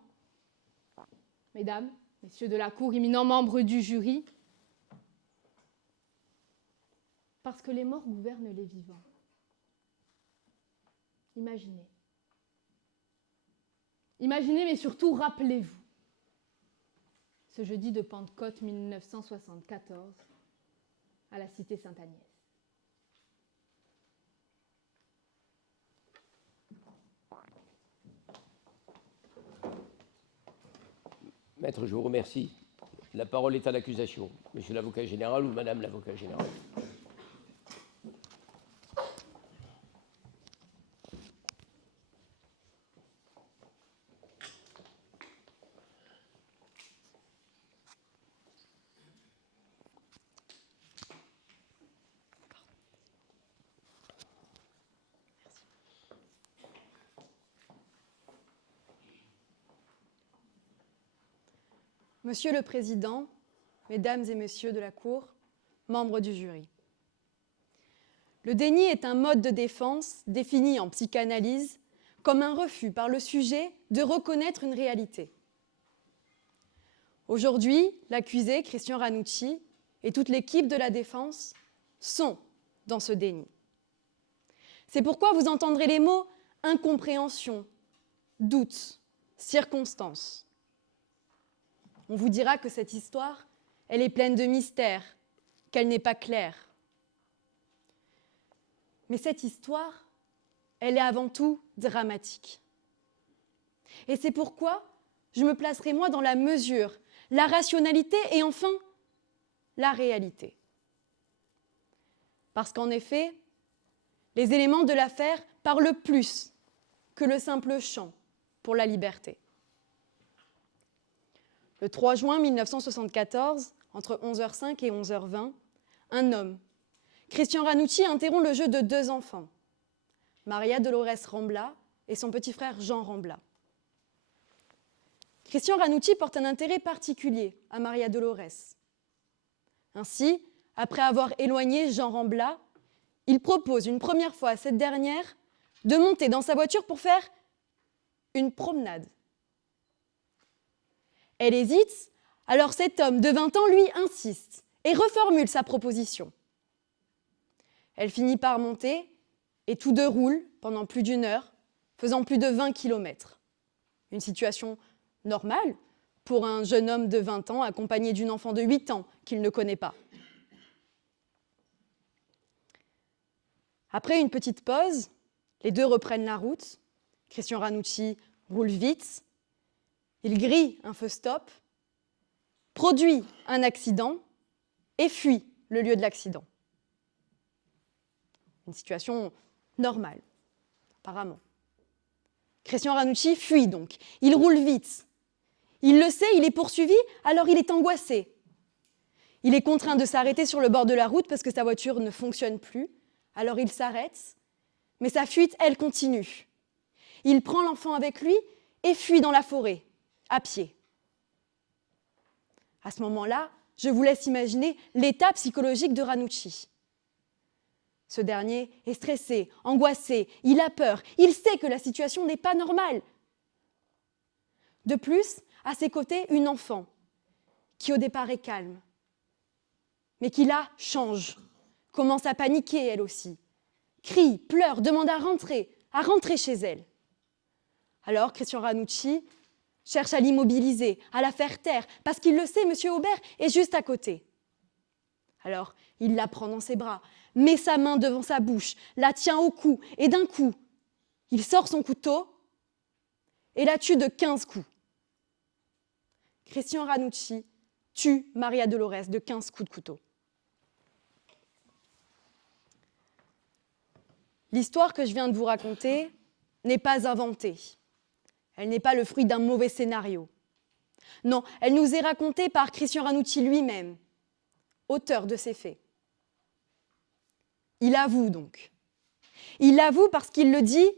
Mesdames, Messieurs de la Cour, éminents membres du jury, parce que les morts gouvernent les vivants. Imaginez. Imaginez, mais surtout rappelez-vous, ce jeudi de Pentecôte 1974, à la cité Sainte-Agnès. Maître, je vous remercie. La parole est à l'accusation. Monsieur l'avocat général ou Madame l'avocat général. Monsieur le Président, Mesdames et Messieurs de la Cour, membres du jury. Le déni est un mode de défense défini en psychanalyse comme un refus par le sujet de reconnaître une réalité. Aujourd'hui, l'accusé, Christian Ranucci, et toute l'équipe de la défense sont dans ce déni. C'est pourquoi vous entendrez les mots incompréhension, doute, circonstance. On vous dira que cette histoire, elle est pleine de mystères, qu'elle n'est pas claire. Mais cette histoire, elle est avant tout dramatique. Et c'est pourquoi je me placerai moi dans la mesure, la rationalité et enfin la réalité. Parce qu'en effet, les éléments de l'affaire parlent plus que le simple chant pour la liberté. Le 3 juin 1974, entre 11h05 et 11h20, un homme, Christian Ranucci, interrompt le jeu de 2 enfants, Maria Dolores Rambla et son petit frère Jean Rambla. Christian Ranucci porte un intérêt particulier à Maria Dolores. Ainsi, après avoir éloigné Jean Rambla, il propose une première fois à cette dernière de monter dans sa voiture pour faire une promenade. Elle hésite, alors cet homme de 20 ans, lui, insiste et reformule sa proposition. Elle finit par monter et tous deux roulent pendant plus d'1 heure, faisant plus de 20 km. Une situation normale pour un jeune homme de 20 ans accompagné d'une enfant de 8 ans qu'il ne connaît pas. Après une petite pause, les deux reprennent la route. Christian Ranucci roule vite. Il grille un feu stop, produit un accident et fuit le lieu de l'accident. Une situation normale, apparemment. Christian Ranucci fuit donc. Il roule vite. Il le sait, il est poursuivi, alors il est angoissé. Il est contraint de s'arrêter sur le bord de la route parce que sa voiture ne fonctionne plus. Alors il s'arrête, mais sa fuite, elle continue. Il prend l'enfant avec lui et fuit dans la forêt, à pied. À ce moment-là, je vous laisse imaginer l'état psychologique de Ranucci. Ce dernier est stressé, angoissé, il a peur, il sait que la situation n'est pas normale. De plus, à ses côtés, une enfant qui au départ est calme, mais qui là change, commence à paniquer elle aussi, crie, pleure, demande à rentrer chez elle. Alors Christian Ranucci cherche à l'immobiliser, à la faire taire, parce qu'il le sait, M. Aubert est juste à côté. Alors il la prend dans ses bras, met sa main devant sa bouche, la tient au cou, et d'un coup, il sort son couteau et la tue de 15 coups. Christian Ranucci tue Maria Dolores de 15 coups de couteau. L'histoire que je viens de vous raconter n'est pas inventée. Elle n'est pas le fruit d'un mauvais scénario. Non, elle nous est racontée par Christian Ranucci lui-même, auteur de ces faits. Il avoue donc. Il avoue parce qu'il le dit,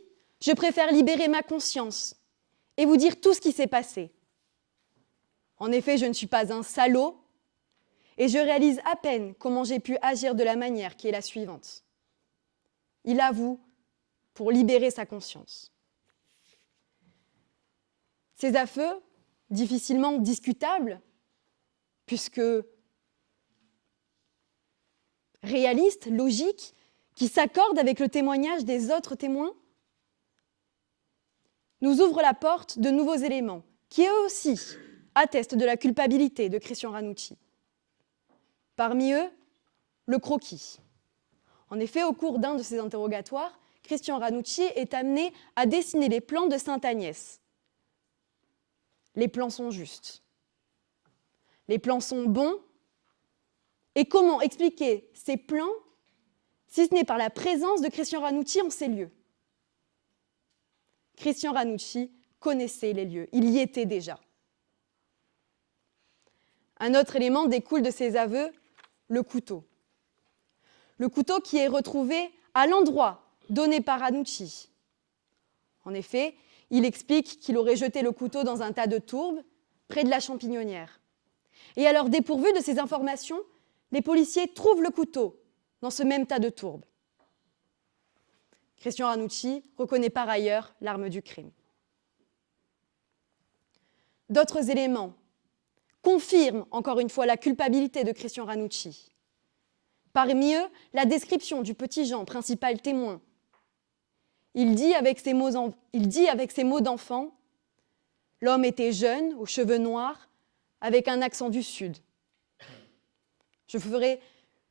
je préfère libérer ma conscience et vous dire tout ce qui s'est passé. En effet, je ne suis pas un salaud et je réalise à peine comment j'ai pu agir de la manière qui est la suivante. Il avoue pour libérer sa conscience. Ces aveux, difficilement discutables, puisque réalistes, logiques, qui s'accordent avec le témoignage des autres témoins, nous ouvrent la porte de nouveaux éléments, qui eux aussi attestent de la culpabilité de Christian Ranucci. Parmi eux, le croquis. En effet, au cours d'un de ces interrogatoires, Christian Ranucci est amené à dessiner les plans de Sainte-Agnès. Les plans sont justes. Les plans sont bons. Et comment expliquer ces plans si ce n'est par la présence de Christian Ranucci en ces lieux? Christian Ranucci connaissait les lieux, il y était déjà. Un autre élément découle de ces aveux, le couteau. Le couteau qui est retrouvé à l'endroit donné par Ranucci. En effet, il explique qu'il aurait jeté le couteau dans un tas de tourbe près de la champignonnière. Et alors, dépourvu de ces informations, les policiers trouvent le couteau dans ce même tas de tourbe. Christian Ranucci reconnaît par ailleurs l'arme du crime. D'autres éléments confirment encore une fois la culpabilité de Christian Ranucci. Parmi eux, la description du petit Jean, principal témoin. Il dit avec ses mots d'enfant, l'homme était jeune, aux cheveux noirs, avec un accent du Sud. Je ferai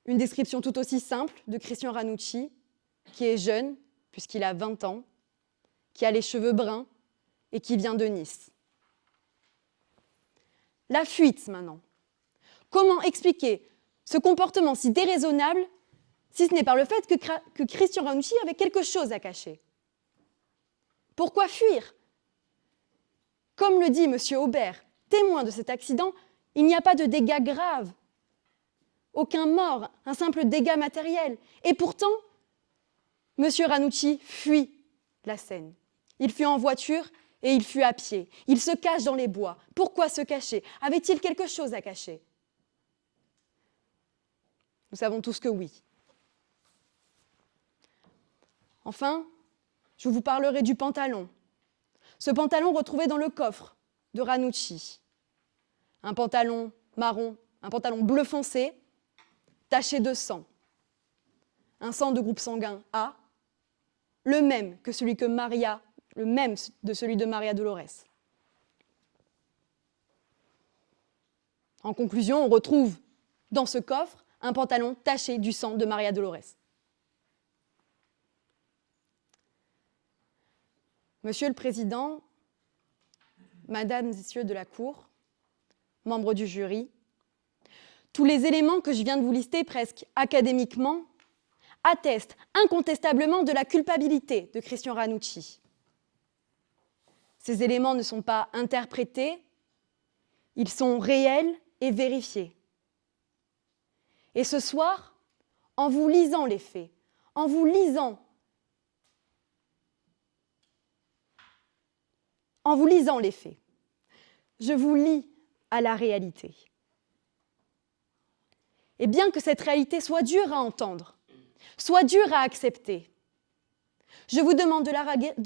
une description tout aussi simple de Christian Ranucci, qui est jeune, puisqu'il a 20 ans, qui a les cheveux bruns et qui vient de Nice. La fuite, maintenant. Comment expliquer ce comportement si déraisonnable, si ce n'est par le fait que Christian Ranucci avait quelque chose à cacher? Pourquoi fuir? Comme le dit M. Aubert, témoin de cet accident, il n'y a pas de dégâts graves. Aucun mort, un simple dégât matériel. Et pourtant, M. Ranucci fuit la scène. Il fuit en voiture et il fuit à pied. Il se cache dans les bois. Pourquoi se cacher? Avait-il quelque chose à cacher? Nous savons tous que oui. Enfin, je vous parlerai du pantalon. Ce pantalon retrouvé dans le coffre de Ranucci. Un pantalon marron, un pantalon bleu foncé, taché de sang. Un sang de groupe sanguin A, le même de celui de Maria Dolores. En conclusion, on retrouve dans ce coffre un pantalon taché du sang de Maria Dolores. Monsieur le Président, Madame, Messieurs de la Cour, membres du jury, tous les éléments que je viens de vous lister presque académiquement attestent incontestablement de la culpabilité de Christian Ranucci. Ces éléments ne sont pas interprétés, ils sont réels et vérifiés. Et ce soir, en vous lisant les faits, en vous lisant les faits, je vous lis à la réalité. Et bien que cette réalité soit dure à entendre, soit dure à accepter, je vous demande de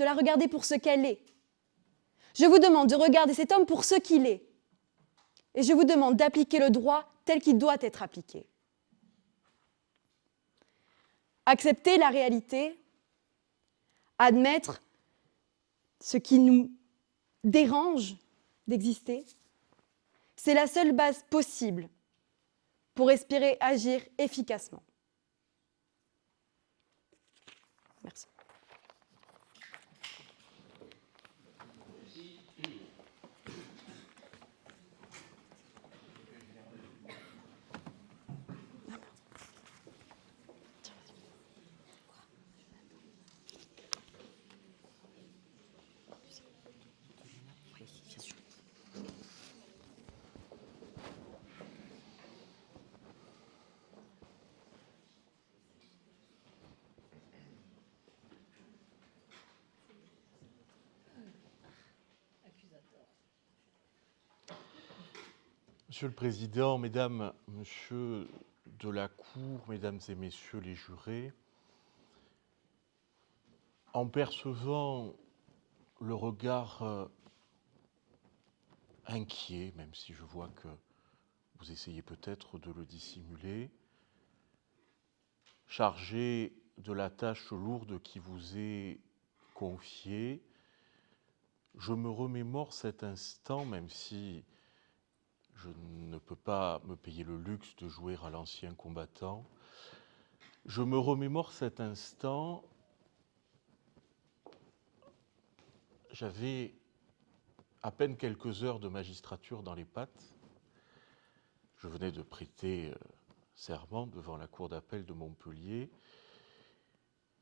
la regarder pour ce qu'elle est. Je vous demande de regarder cet homme pour ce qu'il est. Et je vous demande d'appliquer le droit tel qu'il doit être appliqué. Accepter la réalité, admettre ce qui nous dérange d'exister, c'est la seule base possible pour espérer agir efficacement. Merci. Monsieur le Président, Mesdames, Messieurs de la Cour, Mesdames et Messieurs les jurés, en percevant le regard inquiet, même si je vois que vous essayez peut-être de le dissimuler, chargé de la tâche lourde qui vous est confiée, je me remémore cet instant, même si je ne peux pas me payer le luxe de jouer à l'ancien combattant. Je me remémore cet instant. J'avais à peine quelques heures de magistrature dans les pattes. Je venais de prêter serment devant la cour d'appel de Montpellier.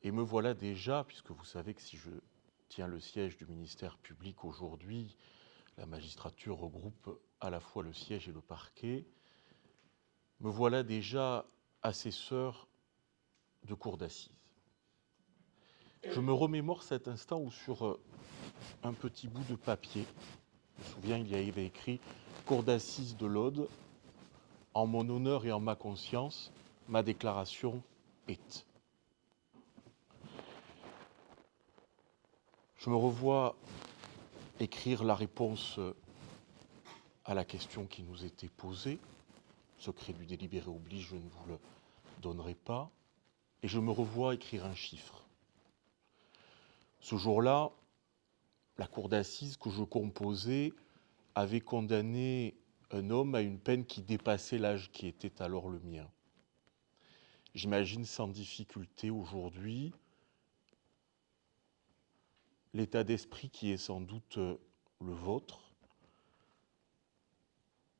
Et me voilà déjà, puisque vous savez que si je tiens le siège du ministère public aujourd'hui, la magistrature regroupe à la fois le siège et le parquet, me voilà déjà assesseur de cour d'assises. Je me remémore cet instant où sur un petit bout de papier, je me souviens, il y avait écrit « Cour d'assises de l'Aude, en mon honneur et en ma conscience, ma déclaration est ». Je me revois écrire la réponse à la question qui nous était posée. Secret du délibéré oblige, je ne vous le donnerai pas. Et je me revois écrire un chiffre. Ce jour-là, la cour d'assises que je composais avait condamné un homme à une peine qui dépassait l'âge qui était alors le mien. J'imagine sans difficulté aujourd'hui l'état d'esprit qui est sans doute le vôtre,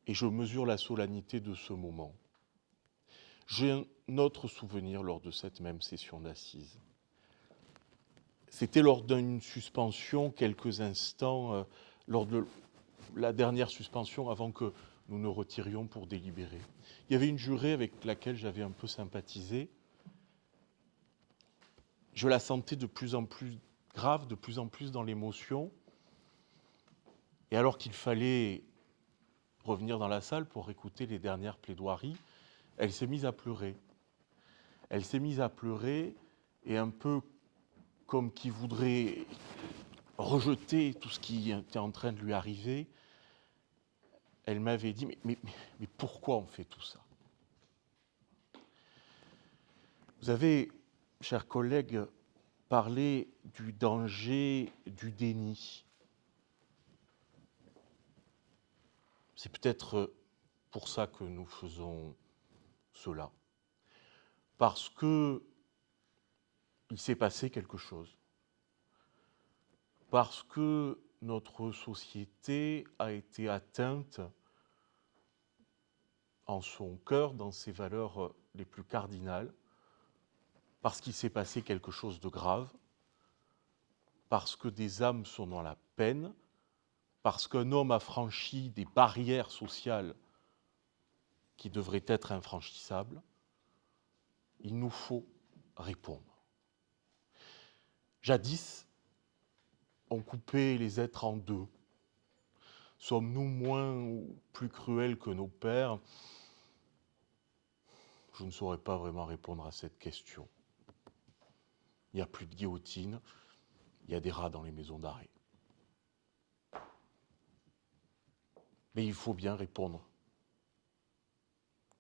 et je mesure la solennité de ce moment. J'ai un autre souvenir lors de cette même session d'assises. C'était lors d'une suspension, quelques instants, lors de la dernière suspension avant que nous nous retirions pour délibérer. Il y avait une jurée avec laquelle j'avais un peu sympathisé. Je la sentais de plus en plus grave, de plus en plus dans l'émotion. Et alors qu'il fallait revenir dans la salle pour écouter les dernières plaidoiries, elle s'est mise à pleurer. Elle s'est mise à pleurer et un peu comme qui voudrait rejeter tout ce qui était en train de lui arriver, elle m'avait dit mais pourquoi on fait tout ça? Vous avez, chers collègues, parlé du danger du déni. C'est peut-être pour ça que nous faisons cela. Parce que il s'est passé quelque chose. Parce que notre société a été atteinte en son cœur, dans ses valeurs les plus cardinales, parce qu'il s'est passé quelque chose de grave, parce que des âmes sont dans la peine, parce qu'un homme a franchi des barrières sociales qui devraient être infranchissables, il nous faut répondre. Jadis, on coupait les êtres en deux. Sommes-nous moins ou plus cruels que nos pères? Je ne saurais pas vraiment répondre à cette question. Il n'y a plus de guillotine, il y a des rats dans les maisons d'arrêt. Mais il faut bien répondre.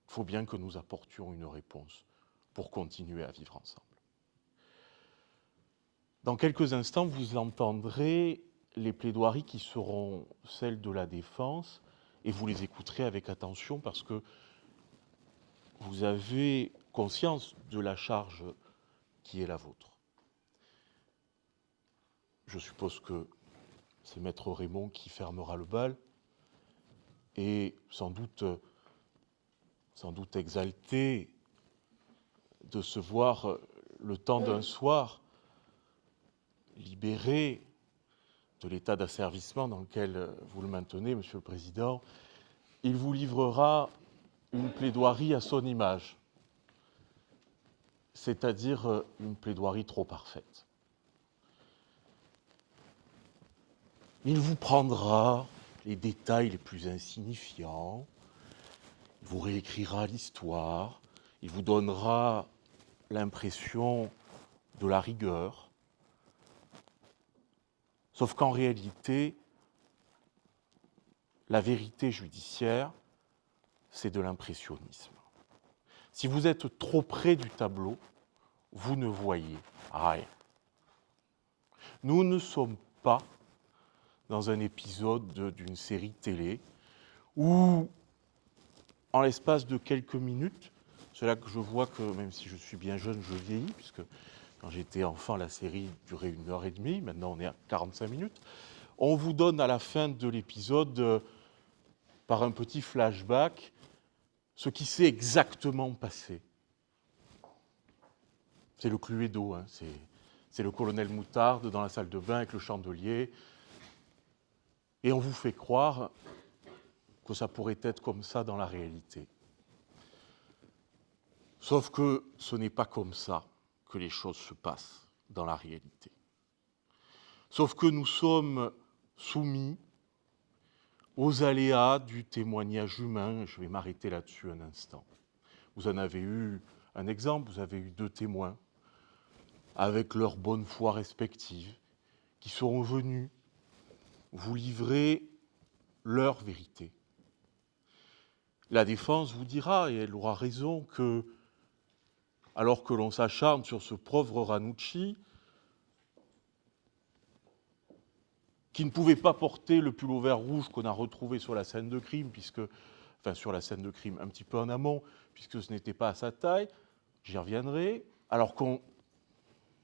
Il faut bien que nous apportions une réponse pour continuer à vivre ensemble. Dans quelques instants, vous entendrez les plaidoiries qui seront celles de la défense et vous les écouterez avec attention parce que vous avez conscience de la charge qui est la vôtre. Je suppose que c'est Maître Raymond qui fermera le bal et sans doute exalté de se voir le temps d'un soir libéré de l'état d'asservissement dans lequel vous le maintenez, Monsieur le Président, il vous livrera une plaidoirie à son image, c'est-à-dire une plaidoirie trop parfaite. Il vous prendra les détails les plus insignifiants, il vous réécrira l'histoire, il vous donnera l'impression de la rigueur, sauf qu'en réalité, la vérité judiciaire, c'est de l'impressionnisme. Si vous êtes trop près du tableau, vous ne voyez rien. Nous ne sommes pas dans un épisode d'une série télé où, en l'espace de quelques minutes, c'est là que je vois que, même si je suis bien jeune, je vieillis, puisque quand j'étais enfant, la série durait 1h30, maintenant on est à 45 minutes, on vous donne à la fin de l'épisode, par un petit flashback, ce qui s'est exactement passé. C'est le Cluedo, hein, c'est le colonel Moutarde dans la salle de bain avec le chandelier. Et on vous fait croire que ça pourrait être comme ça dans la réalité. Sauf que ce n'est pas comme ça que les choses se passent dans la réalité. Sauf que nous sommes soumis aux aléas du témoignage humain. Je vais m'arrêter là-dessus un instant. Vous en avez eu un exemple, vous avez eu 2 témoins avec leur bonne foi respective qui sont venus vous livrer leur vérité. La défense vous dira, et elle aura raison, que alors que l'on s'acharne sur ce pauvre Ranucci, qui ne pouvait pas porter le pull au vert rouge qu'on a retrouvé sur la scène de crime, sur la scène de crime un petit peu en amont, puisque ce n'était pas à sa taille, j'y reviendrai, alors qu'on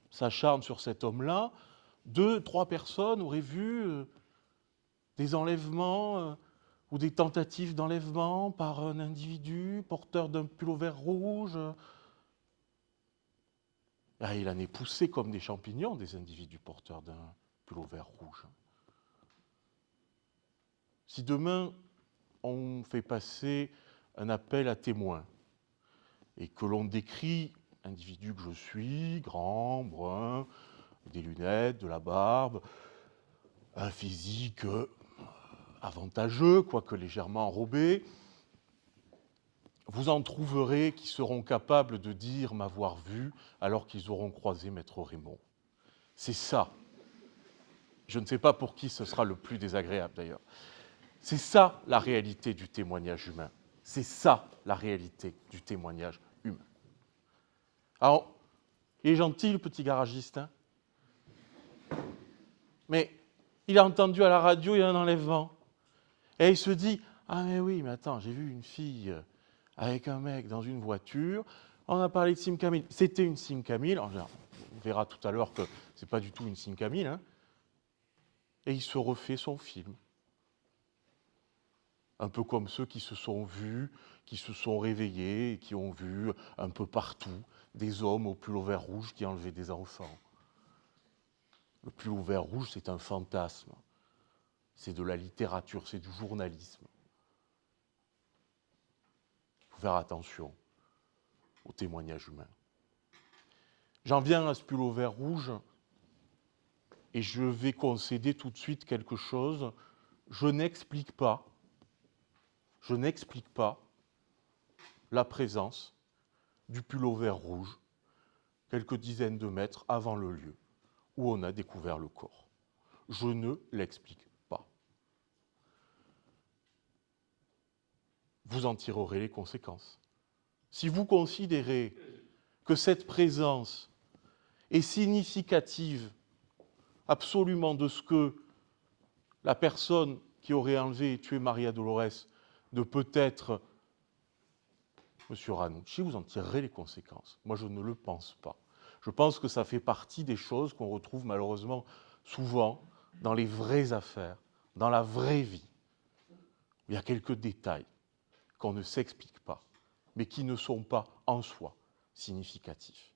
s'acharne sur cet homme-là, 2, 3 personnes auraient vu des enlèvements ou des tentatives d'enlèvement par un individu porteur d'un pull vert rouge. Ah, il en est poussé comme des champignons, des individus porteurs d'un pull vert rouge. Si demain, on fait passer un appel à témoins et que l'on décrit l'individu que je suis, grand, brun, des lunettes, de la barbe, un physique avantageux, quoique légèrement enrobé, vous en trouverez qui seront capables de dire m'avoir vu alors qu'ils auront croisé Maître Raymond. C'est ça. Je ne sais pas pour qui ce sera le plus désagréable d'ailleurs. C'est ça la réalité du témoignage humain. C'est ça la réalité du témoignage humain. Alors, il est gentil le petit garagiste, hein, mais il a entendu à la radio il y a un enlèvement. Et il se dit, ah mais oui, mais attends, j'ai vu une fille avec un mec dans une voiture, on a parlé de Simcamille. C'était une Simcamille, on verra tout à l'heure que ce n'est pas du tout une Simcamille, hein, et il se refait son film. Un peu comme ceux qui se sont vus, qui se sont réveillés et qui ont vu un peu partout des hommes au pull vert rouge qui enlevaient des enfants. Le pull vert rouge, c'est un fantasme. C'est de la littérature, c'est du journalisme. Il faut faire attention au témoignage humain. J'en viens à ce pull vert rouge et je vais concéder tout de suite quelque chose. Je n'explique pas la présence du pull vert rouge quelques dizaines de mètres avant le lieu où on a découvert le corps. Je ne l'explique pas. Vous en tirerez les conséquences. Si vous considérez que cette présence est significative absolument de ce que la personne qui aurait enlevé et tué Maria Dolores de peut-être M. Ranucci, vous en tirerez les conséquences. Moi, je ne le pense pas. Je pense que ça fait partie des choses qu'on retrouve malheureusement souvent dans les vraies affaires, dans la vraie vie. Il y a quelques détails qu'on ne s'explique pas, mais qui ne sont pas en soi significatifs.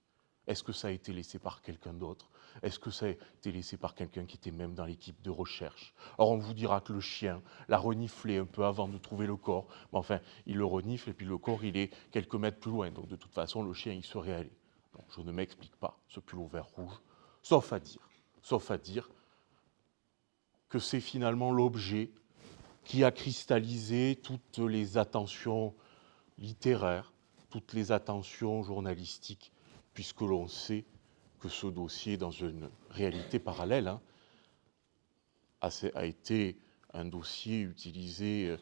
Est-ce que ça a été laissé par quelqu'un d'autre? Est-ce que ça a été laissé par quelqu'un qui était même dans l'équipe de recherche? Alors on vous dira que le chien l'a reniflé un peu avant de trouver le corps, mais enfin, il le renifle et puis le corps, il est quelques mètres plus loin. Donc de toute façon, le chien, il serait allé. Donc, je ne m'explique pas ce pull vert rouge, sauf à dire que c'est finalement l'objet qui a cristallisé toutes les attentions littéraires, toutes les attentions journalistiques, puisque l'on sait que ce dossier, dans une réalité parallèle, hein, a été un dossier utilisé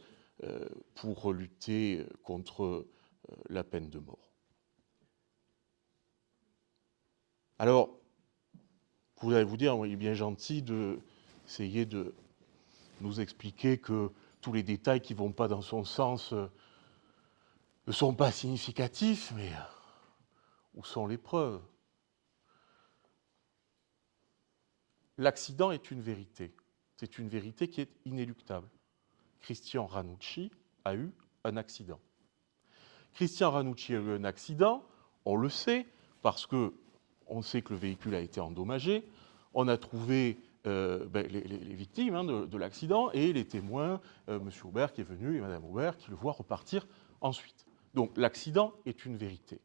pour lutter contre la peine de mort. Alors, vous allez vous dire, il est bien gentil d'essayer de nous expliquer que tous les détails qui ne vont pas dans son sens ne sont pas significatifs, mais où sont les preuves? L'accident est une vérité. C'est une vérité qui est inéluctable. Christian Ranucci a eu un accident. Christian Ranucci a eu un accident, on le sait, parce qu'on sait que le véhicule a été endommagé. On a trouvé les victimes hein, de l'accident et les témoins, M. Aubert qui est venu et Mme Aubert qui le voient repartir ensuite. Donc l'accident est une vérité.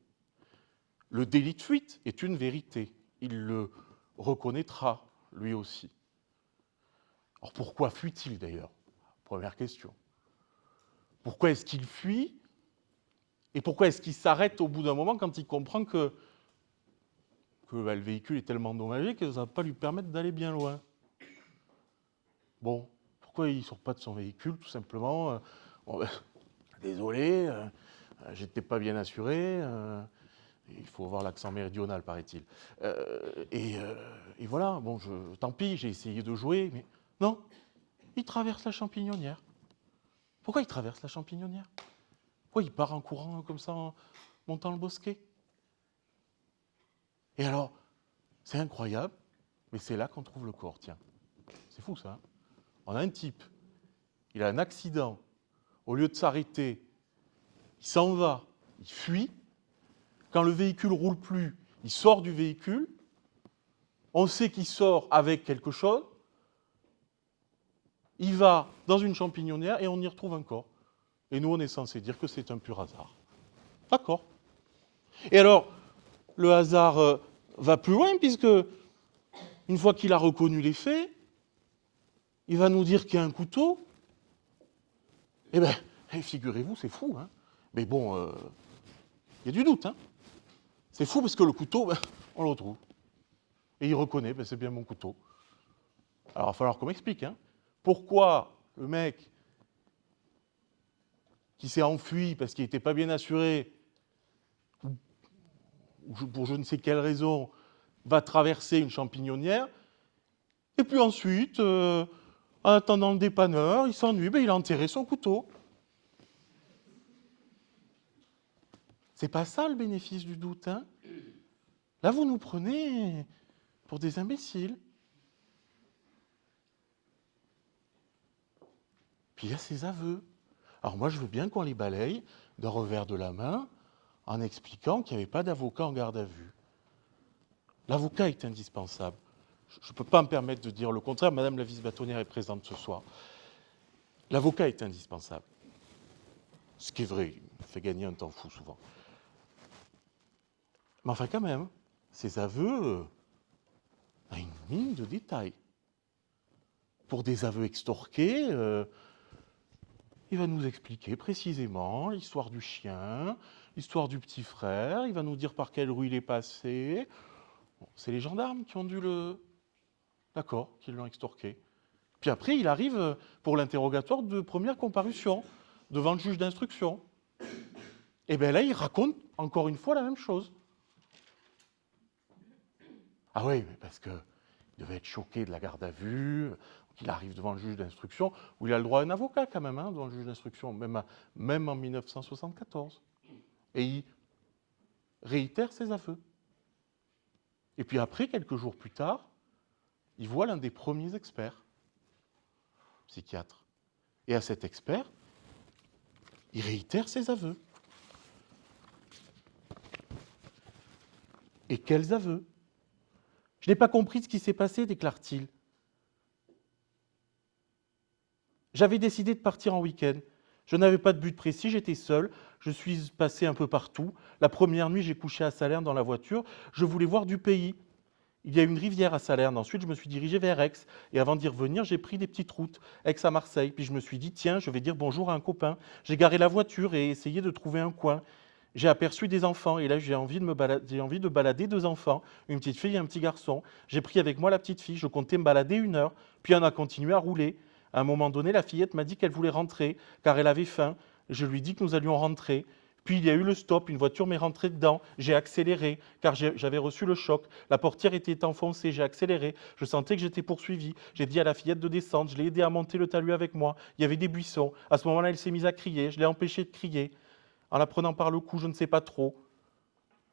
Le délit de fuite est une vérité. Il le reconnaîtra, lui aussi. Alors pourquoi fuit-il d'ailleurs? Première question. Pourquoi est-ce qu'il fuit? Et pourquoi est-ce qu'il s'arrête au bout d'un moment quand il comprend que le véhicule est tellement endommagé que ça ne va pas lui permettre d'aller bien loin? Bon, pourquoi il ne sort pas de son véhicule, tout simplement désolé, j'étais pas bien assuré, il faut avoir l'accent méridional, paraît-il. Et voilà, bon, tant pis, j'ai essayé de jouer, mais non, il traverse la Champignonnière. Pourquoi il traverse la Champignonnière? Pourquoi il part en courant comme ça, en montant le bosquet? Et alors, c'est incroyable, Mais c'est là qu'on trouve le corps, tiens. C'est fou ça. Hein. On a un type, il a un accident, au lieu de s'arrêter, il s'en va, il fuit. Quand le véhicule ne roule plus, il sort du véhicule. On sait qu'il sort avec quelque chose. Il va dans une champignonnière et on y retrouve un corps. Et nous, on est censé dire que c'est un pur hasard. D'accord. Et alors, le hasard va plus loin, puisque une fois qu'il a reconnu les faits, il va nous dire qu'il y a un couteau. Eh bien, figurez-vous, c'est fou. Hein. Mais bon, il y a du doute. Hein. C'est fou parce que le couteau, on le retrouve. Et il reconnaît, c'est bien mon couteau. Alors, il va falloir qu'on m'explique. Hein. Pourquoi le mec qui s'est enfui parce qu'il n'était pas bien assuré, ou pour je ne sais quelle raison, va traverser une champignonnière, et puis ensuite, en attendant le dépanneur, il s'ennuie, il a enterré son couteau. C'est pas ça le bénéfice du doute. Hein. Là, vous nous prenez pour des imbéciles. Puis il y a ces aveux. Alors moi, je veux bien qu'on les balaye d'un revers de la main en expliquant qu'il n'y avait pas d'avocat en garde à vue. L'avocat est indispensable. Je ne peux pas me permettre de dire le contraire. Madame la vice-bâtonnière est présente ce soir. L'avocat est indispensable. Ce qui est vrai, il fait gagner un temps fou souvent. Mais enfin quand même, ces aveux ont une mine de détails. Pour des aveux extorqués, il va nous expliquer précisément l'histoire du chien, l'histoire du petit frère, il va nous dire par quelle rue il est passé. Bon, c'est les gendarmes qui ont dû le... D'accord, qui l'ont extorqué. Puis après, il arrive pour l'interrogatoire de première comparution, devant le juge d'instruction. Et bien là, il raconte encore une fois la même chose. Ah oui, mais parce qu'il devait être choqué de la garde à vue, qu'il arrive devant le juge d'instruction, où il a le droit à un avocat quand même, hein, devant le juge d'instruction, même en 1974. Et il réitère ses aveux. Et puis après, quelques jours plus tard, il voit l'un des premiers experts, psychiatre. Et à cet expert, il réitère ses aveux. Et quels aveux? Je n'ai pas compris ce qui s'est passé, déclare-t-il. J'avais décidé de partir en week-end. Je n'avais pas de but précis, j'étais seul. Je suis passé un peu partout. La première nuit, j'ai couché à Salerne dans la voiture. Je voulais voir du pays. Il y a une rivière à Salerne. Ensuite, je me suis dirigé vers Aix. Et avant d'y revenir, j'ai pris des petites routes, Aix à Marseille. Puis je me suis dit, tiens, je vais dire bonjour à un copain. J'ai garé la voiture et essayé de trouver un coin. J'ai aperçu des enfants et là, j'ai envie de balader deux enfants, une petite fille et un petit garçon. J'ai pris avec moi la petite fille. Je comptais me balader 1 heure. Puis on a continué à rouler. À un moment donné, la fillette m'a dit qu'elle voulait rentrer car elle avait faim. Je lui ai dit que nous allions rentrer. Puis il y a eu le stop, une voiture m'est rentrée dedans. J'ai accéléré car j'avais reçu le choc. La portière était enfoncée, j'ai accéléré. Je sentais que j'étais poursuivi. J'ai dit à la fillette de descendre. Je l'ai aidée à monter le talus avec moi. Il y avait des buissons. À ce moment-là, elle s'est mise à crier. Je l'ai empêchée de crier. En la prenant par le cou, je ne sais pas trop.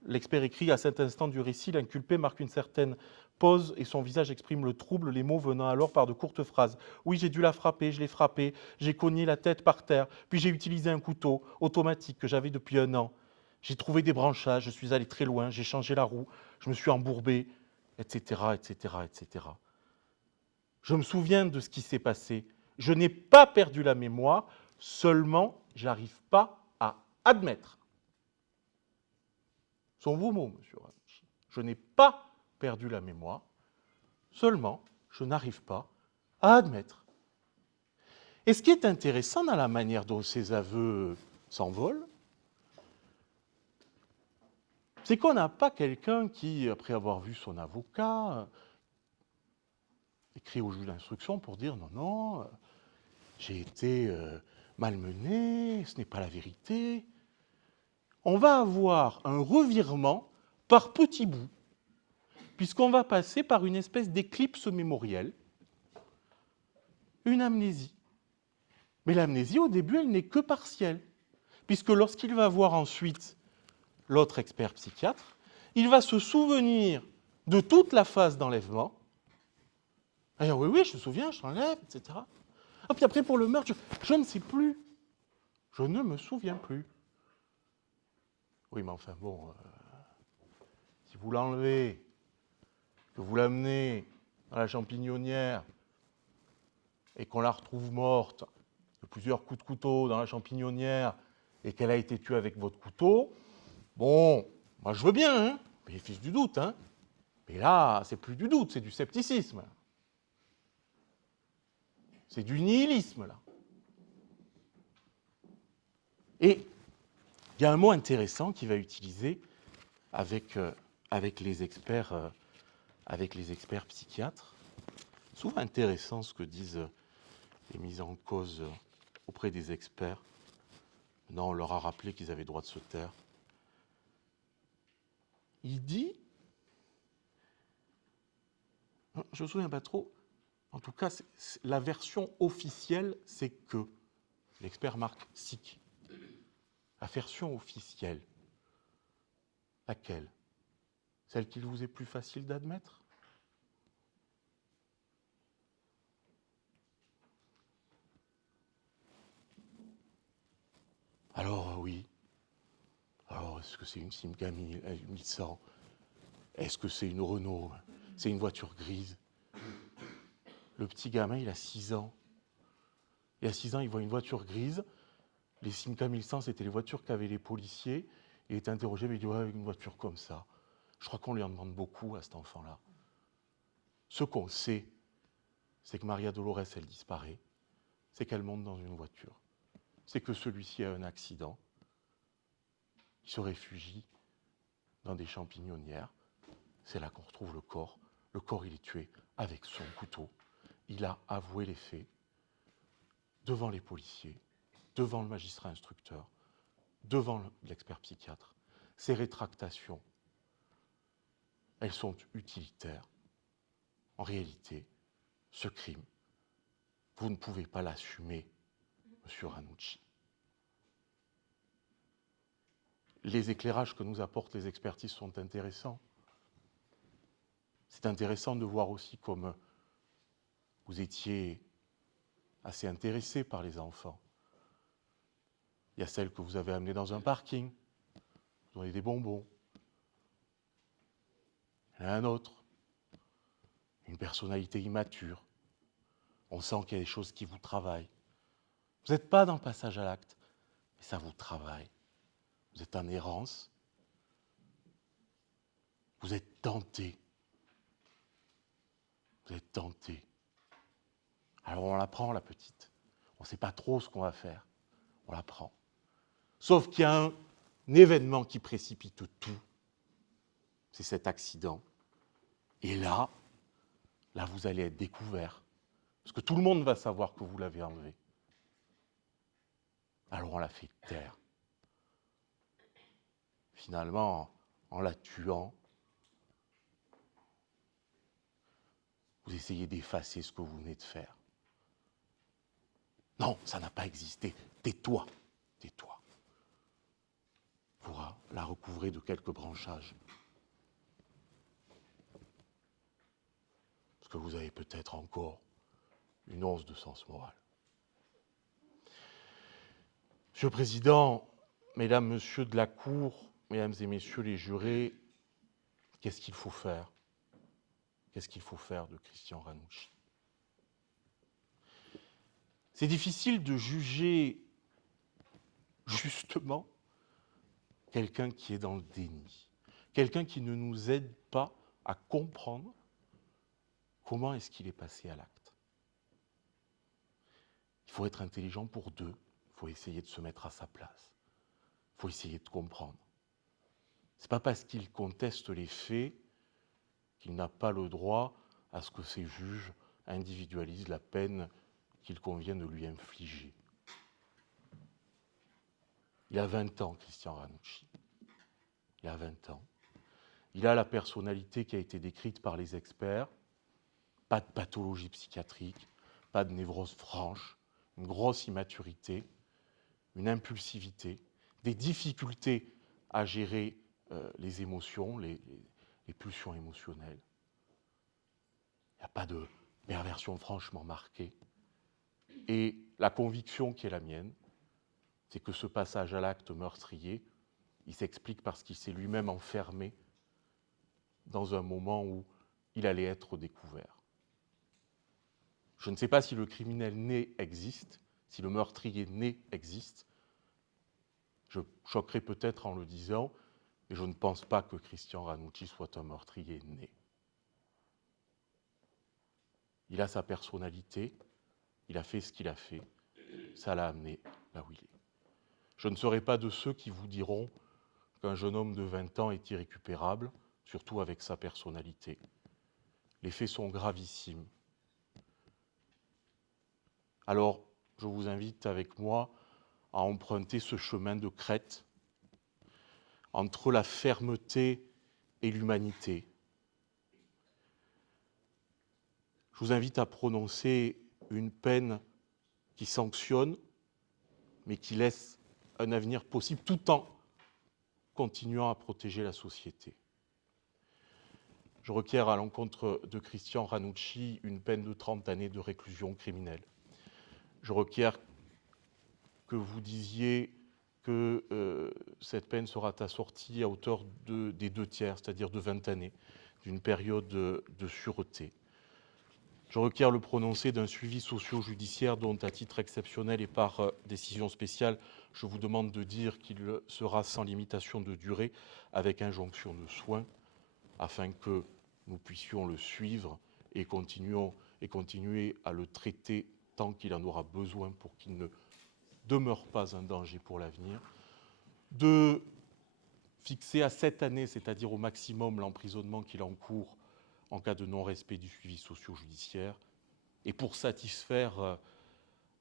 L'expert écrit à cet instant du récit, l'inculpé marque une certaine pause et son visage exprime le trouble, les mots venant alors par de courtes phrases. Oui, j'ai dû la frapper, je l'ai frappée, j'ai cogné la tête par terre, puis j'ai utilisé un couteau automatique que j'avais depuis 1 an. J'ai trouvé des branchages, je suis allé très loin, j'ai changé la roue, je me suis embourbé, etc., etc., etc. Je me souviens de ce qui s'est passé. Je n'ai pas perdu la mémoire, seulement j'arrive pas à admettre. Ce sont vos mots, monsieur Ranucci. Je n'ai pas perdu la mémoire, seulement je n'arrive pas à admettre. Et ce qui est intéressant dans la manière dont ces aveux s'envolent, c'est qu'on n'a pas quelqu'un qui, après avoir vu son avocat, écrit au juge d'instruction pour dire non, non, j'ai été malmené, ce n'est pas la vérité. On va avoir un revirement par petits bouts, puisqu'on va passer par une espèce d'éclipse mémorielle, une amnésie. Mais l'amnésie, au début, elle n'est que partielle, puisque lorsqu'il va voir ensuite l'autre expert psychiatre, il va se souvenir de toute la phase d'enlèvement, Ah oui, oui, je me souviens, je t'enlève, etc. Ah, puis après, pour le meurtre, je ne sais plus. Je ne me souviens plus. Oui, mais enfin, bon, si vous l'enlevez, que vous l'amenez dans la champignonnière et qu'on la retrouve morte de plusieurs coups de couteau dans la champignonnière et qu'elle a été tuée avec votre couteau, bon, moi je veux bien, hein, bénéfice du doute, hein. Mais là, c'est plus du doute, c'est du scepticisme. C'est du nihilisme, là. Et il y a un mot intéressant qu'il va utiliser avec les experts psychiatres. Souvent intéressant ce que disent les mises en cause auprès des experts. Non, on leur a rappelé qu'ils avaient le droit de se taire. Il dit, je ne me souviens pas trop, en tout cas, la version officielle, c'est que, l'expert Marc Sick, la version officielle, laquelle? Celle qu'il vous est plus facile d'admettre? Alors oui. Alors est-ce que c'est une Simca 1100? Est-ce que c'est une Renault? C'est une voiture grise? Le petit gamin, il a 6 ans. Et à 6 ans, il voit une voiture grise. Les Simca 1100, c'était les voitures qu'avaient les policiers. Il est interrogé, mais il dit, ouais, une voiture comme ça. Je crois qu'on lui en demande beaucoup à cet enfant-là. Ce qu'on sait, c'est que Maria Dolores, elle disparaît. C'est qu'elle monte dans une voiture. C'est que celui-ci a un accident. Il se réfugie dans des champignonnières. C'est là qu'on retrouve le corps. Le corps, il est tué avec son couteau. Il a avoué les faits devant les policiers, devant le magistrat instructeur, devant l'expert psychiatre. Ces rétractations, elles sont utilitaires. En réalité, ce crime, vous ne pouvez pas l'assumer, monsieur Ranucci. Les éclairages que nous apportent les expertises sont intéressants. C'est intéressant de voir aussi comme vous étiez assez intéressé par les enfants. Il y a celle que vous avez amenée dans un parking, vous donnez des bonbons. Il y en a un autre, une personnalité immature. On sent qu'il y a des choses qui vous travaillent. Vous n'êtes pas dans le passage à l'acte, mais ça vous travaille. Vous êtes en errance. Vous êtes tenté. Vous êtes tenté. Alors on la prend, la petite. On ne sait pas trop ce qu'on va faire. On la prend. Sauf qu'il y a un événement qui précipite tout. C'est cet accident. Et là, vous allez être découvert. Parce que tout le monde va savoir que vous l'avez enlevé. Alors on la fait taire. Finalement, en la tuant, vous essayez d'effacer ce que vous venez de faire. Non, ça n'a pas existé. Tais-toi, tais-toi. Vous la recouvrez de quelques branchages. Parce que vous avez peut-être encore une once de sens moral. Monsieur le Président, Mesdames, Messieurs de la Cour, Mesdames et Messieurs les jurés, qu'est-ce qu'il faut faire? Qu'est-ce qu'il faut faire de Christian Ranucci? C'est difficile de juger justement quelqu'un qui est dans le déni, quelqu'un qui ne nous aide pas à comprendre comment est-ce qu'il est passé à l'acte. Il faut être intelligent pour deux, il faut essayer de se mettre à sa place, il faut essayer de comprendre. Ce n'est pas parce qu'il conteste les faits qu'il n'a pas le droit à ce que ces juges individualisent la peine qu'il convient de lui infliger. Il a 20 ans, Christian Ranucci. Il a 20 ans. Il a la personnalité qui a été décrite par les experts. Pas de pathologie psychiatrique, pas de névrose franche, une grosse immaturité, une impulsivité, des difficultés à gérer les émotions, les pulsions émotionnelles. Il n'y a pas perversion franchement marquée. Et la conviction qui est la mienne, c'est que ce passage à l'acte meurtrier, il s'explique parce qu'il s'est lui-même enfermé dans un moment où il allait être découvert. Je ne sais pas si le criminel né existe, si le meurtrier né existe. Je choquerai peut-être en le disant, mais je ne pense pas que Christian Ranucci soit un meurtrier né. Il a sa personnalité, il a fait ce qu'il a fait, ça l'a amené là où il est. Je ne serai pas de ceux qui vous diront qu'un jeune homme de 20 ans est irrécupérable, surtout avec sa personnalité. Les faits sont gravissimes. Alors, je vous invite avec moi à emprunter ce chemin de crête entre la fermeté et l'humanité. Je vous invite à prononcer une peine qui sanctionne, mais qui laisse un avenir possible tout en continuant à protéger la société. Je requiers à l'encontre de Christian Ranucci une peine de 30 années de réclusion criminelle. Je requiers que vous disiez que cette peine sera assortie à hauteur des 2/3, c'est-à-dire de 20 années, d'une période de sûreté. Je requiers le prononcé d'un suivi socio-judiciaire dont, à titre exceptionnel et par décision spéciale, je vous demande de dire qu'il sera sans limitation de durée, avec injonction de soins, afin que nous puissions le suivre et continuer à le traiter tant qu'il en aura besoin pour qu'il ne demeure pas un danger pour l'avenir. De fixer à 7 années, c'est-à-dire au maximum l'emprisonnement qu'il encourt en cas de non-respect du suivi socio-judiciaire. Et pour satisfaire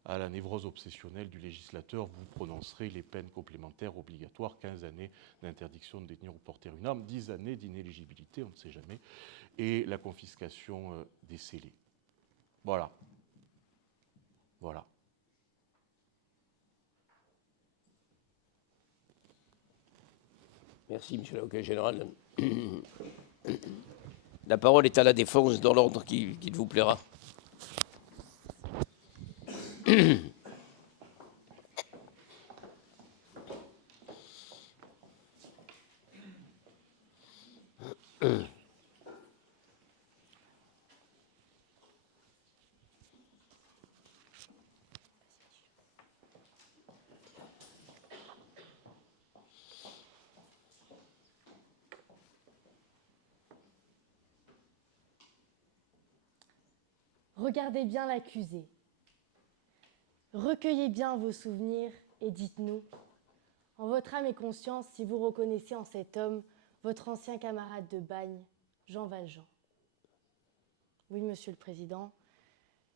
à la névrose obsessionnelle du législateur, vous prononcerez les peines complémentaires obligatoires, 15 années d'interdiction de détenir ou porter une arme, 10 années d'inéligibilité, on ne sait jamais, et la confiscation des scellés. Voilà. Voilà. Merci, monsieur l'avocat général. La parole est à la défense dans l'ordre qui vous plaira. Regardez bien l'accusé. Recueillez bien vos souvenirs et dites-nous, en votre âme et conscience, si vous reconnaissez en cet homme votre ancien camarade de bagne, Jean Valjean. Oui, Monsieur le Président,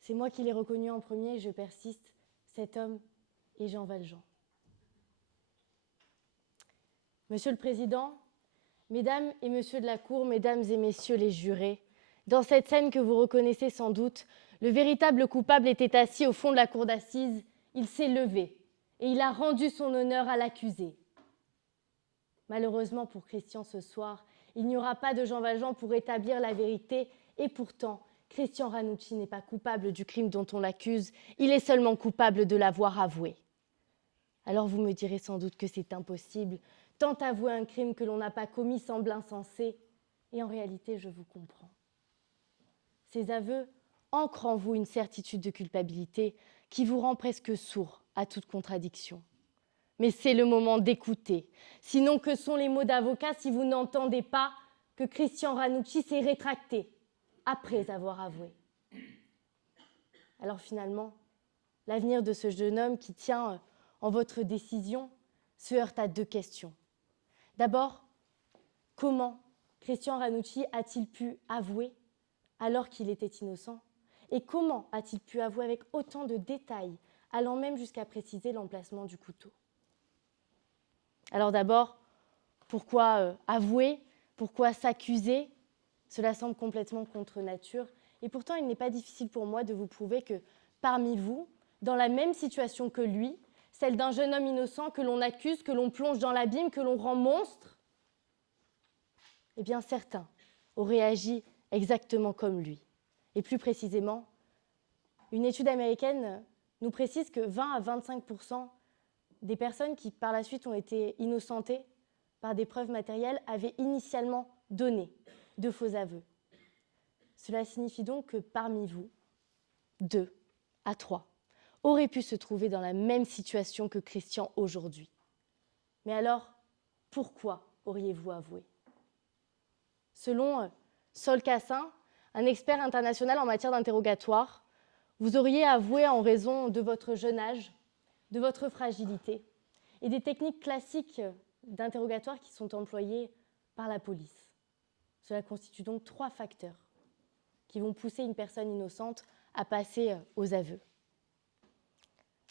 c'est moi qui l'ai reconnu en premier et je persiste, cet homme est Jean Valjean. Monsieur le Président, Mesdames et Messieurs de la Cour, Mesdames et Messieurs les jurés, dans cette scène que vous reconnaissez sans doute, le véritable coupable était assis au fond de la cour d'assises, il s'est levé et il a rendu son honneur à l'accusé. Malheureusement pour Christian ce soir, il n'y aura pas de Jean Valjean pour établir la vérité et pourtant, Christian Ranucci n'est pas coupable du crime dont on l'accuse, il est seulement coupable de l'avoir avoué. Alors vous me direz sans doute que c'est impossible, tant avouer un crime que l'on n'a pas commis semble insensé, et en réalité je vous comprends. Ces aveux ancrent en vous une certitude de culpabilité qui vous rend presque sourd à toute contradiction. Mais c'est le moment d'écouter. Sinon, que sont les mots d'avocat si vous n'entendez pas que Christian Ranucci s'est rétracté après avoir avoué? Alors finalement, l'avenir de ce jeune homme qui tient en votre décision se heurte à 2 questions. D'abord, comment Christian Ranucci a-t-il pu avouer alors qu'il était innocent? Et comment a-t-il pu avouer avec autant de détails, allant même jusqu'à préciser l'emplacement du couteau? Alors d'abord, pourquoi avouer? Pourquoi s'accuser? Cela semble complètement contre nature. Et pourtant, il n'est pas difficile pour moi de vous prouver que parmi vous, dans la même situation que lui, celle d'un jeune homme innocent que l'on accuse, que l'on plonge dans l'abîme, que l'on rend monstre, eh bien certains auraient agi exactement comme lui. Et plus précisément, une étude américaine nous précise que 20 à 25% des personnes qui par la suite ont été innocentées par des preuves matérielles avaient initialement donné de faux aveux. Cela signifie donc que parmi vous, 2 à 3 auraient pu se trouver dans la même situation que Christian aujourd'hui. Mais alors, pourquoi auriez-vous avoué? Selon Sol Cassin, un expert international en matière d'interrogatoire, vous auriez avoué en raison de votre jeune âge, de votre fragilité et des techniques classiques d'interrogatoire qui sont employées par la police. Cela constitue donc 3 facteurs qui vont pousser une personne innocente à passer aux aveux.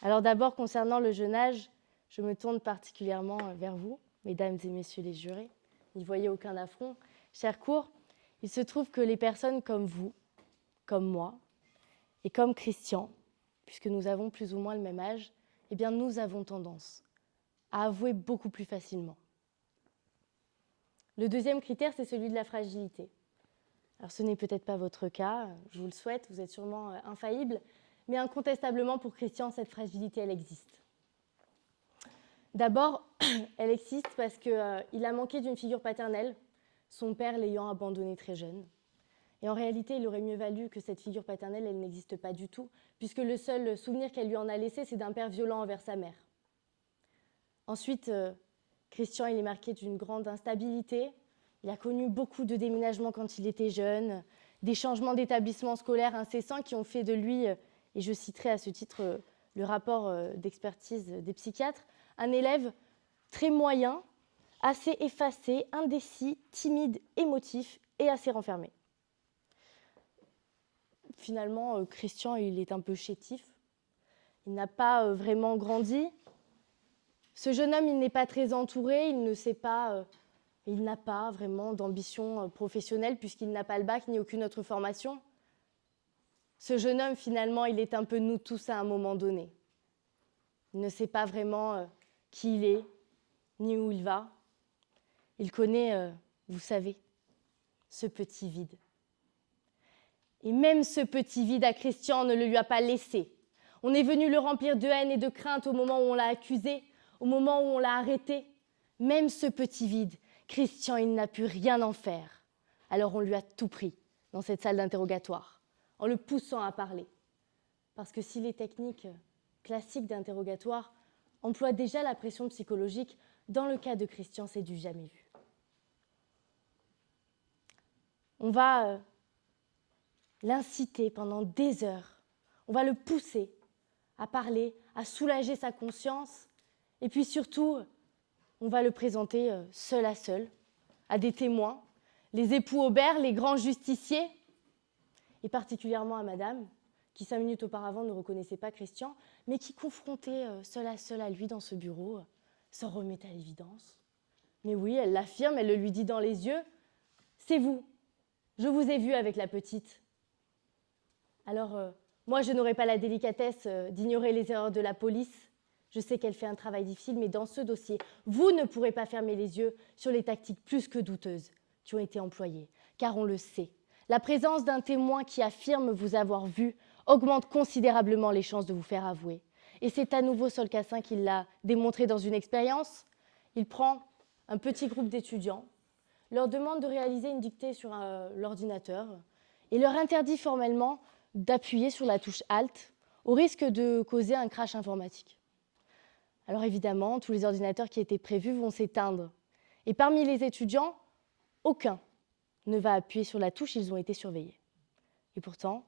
Alors d'abord, concernant le jeune âge, je me tourne particulièrement vers vous, mesdames et messieurs les jurés. N'y voyez aucun affront. Chère cour, il se trouve que les personnes comme vous, comme moi, et comme Christian, puisque nous avons plus ou moins le même âge, eh bien nous avons tendance à avouer beaucoup plus facilement. Le deuxième critère, c'est celui de la fragilité. Alors ce n'est peut-être pas votre cas, je vous le souhaite, vous êtes sûrement infaillible, mais incontestablement pour Christian, cette fragilité, elle existe. D'abord, elle existe parce qu'il a manqué d'une figure paternelle, son père l'ayant abandonné très jeune. Et en réalité, il aurait mieux valu que cette figure paternelle, elle n'existe pas du tout, puisque le seul souvenir qu'elle lui en a laissé, c'est d'un père violent envers sa mère. Ensuite, Christian, il est marqué d'une grande instabilité. Il a connu beaucoup de déménagements quand il était jeune, des changements d'établissement scolaire incessants qui ont fait de lui, et je citerai à ce titre le rapport d'expertise des psychiatres, un élève très moyen, assez effacé, indécis, timide, émotif et assez renfermé. Finalement, Christian, il est un peu chétif. Il n'a pas vraiment grandi. Ce jeune homme, il n'est pas très entouré, il n'a pas vraiment d'ambition professionnelle puisqu'il n'a pas le bac ni aucune autre formation. Ce jeune homme, finalement, il est un peu nous tous à un moment donné. Il ne sait pas vraiment qui il est, ni où il va. Il connaît, vous savez, ce petit vide. Et même ce petit vide à Christian ne le lui a pas laissé. On est venu le remplir de haine et de crainte au moment où on l'a accusé, au moment où on l'a arrêté. Même ce petit vide, Christian, il n'a pu rien en faire. Alors on lui a tout pris dans cette salle d'interrogatoire, en le poussant à parler. Parce que si les techniques classiques d'interrogatoire emploient déjà la pression psychologique, dans le cas de Christian, c'est du jamais vu. On va l'inciter pendant des heures, on va le pousser à parler, à soulager sa conscience, et puis surtout, on va le présenter seul à des témoins, les époux Aubert, les grands justiciers, et particulièrement à madame, qui 5 minutes auparavant ne reconnaissait pas Christian, mais qui, confrontée seul à lui dans ce bureau, s'en remet à l'évidence. Mais oui, elle l'affirme, elle le lui dit dans les yeux, « C'est vous, je vous ai vu avec la petite. » Alors, moi, je n'aurai pas la délicatesse d'ignorer les erreurs de la police. Je sais qu'elle fait un travail difficile, mais dans ce dossier, vous ne pourrez pas fermer les yeux sur les tactiques plus que douteuses qui ont été employées, car on le sait. La présence d'un témoin qui affirme vous avoir vu augmente considérablement les chances de vous faire avouer. Et c'est à nouveau Sol Cassin qui l'a démontré dans une expérience. Il prend un petit groupe d'étudiants, leur demande de réaliser une dictée sur l'ordinateur et leur interdit formellement d'appuyer sur la touche Alt au risque de causer un crash informatique. Alors évidemment, tous les ordinateurs qui étaient prévus vont s'éteindre. Et parmi les étudiants, aucun ne va appuyer sur la touche, ils ont été surveillés. Et pourtant,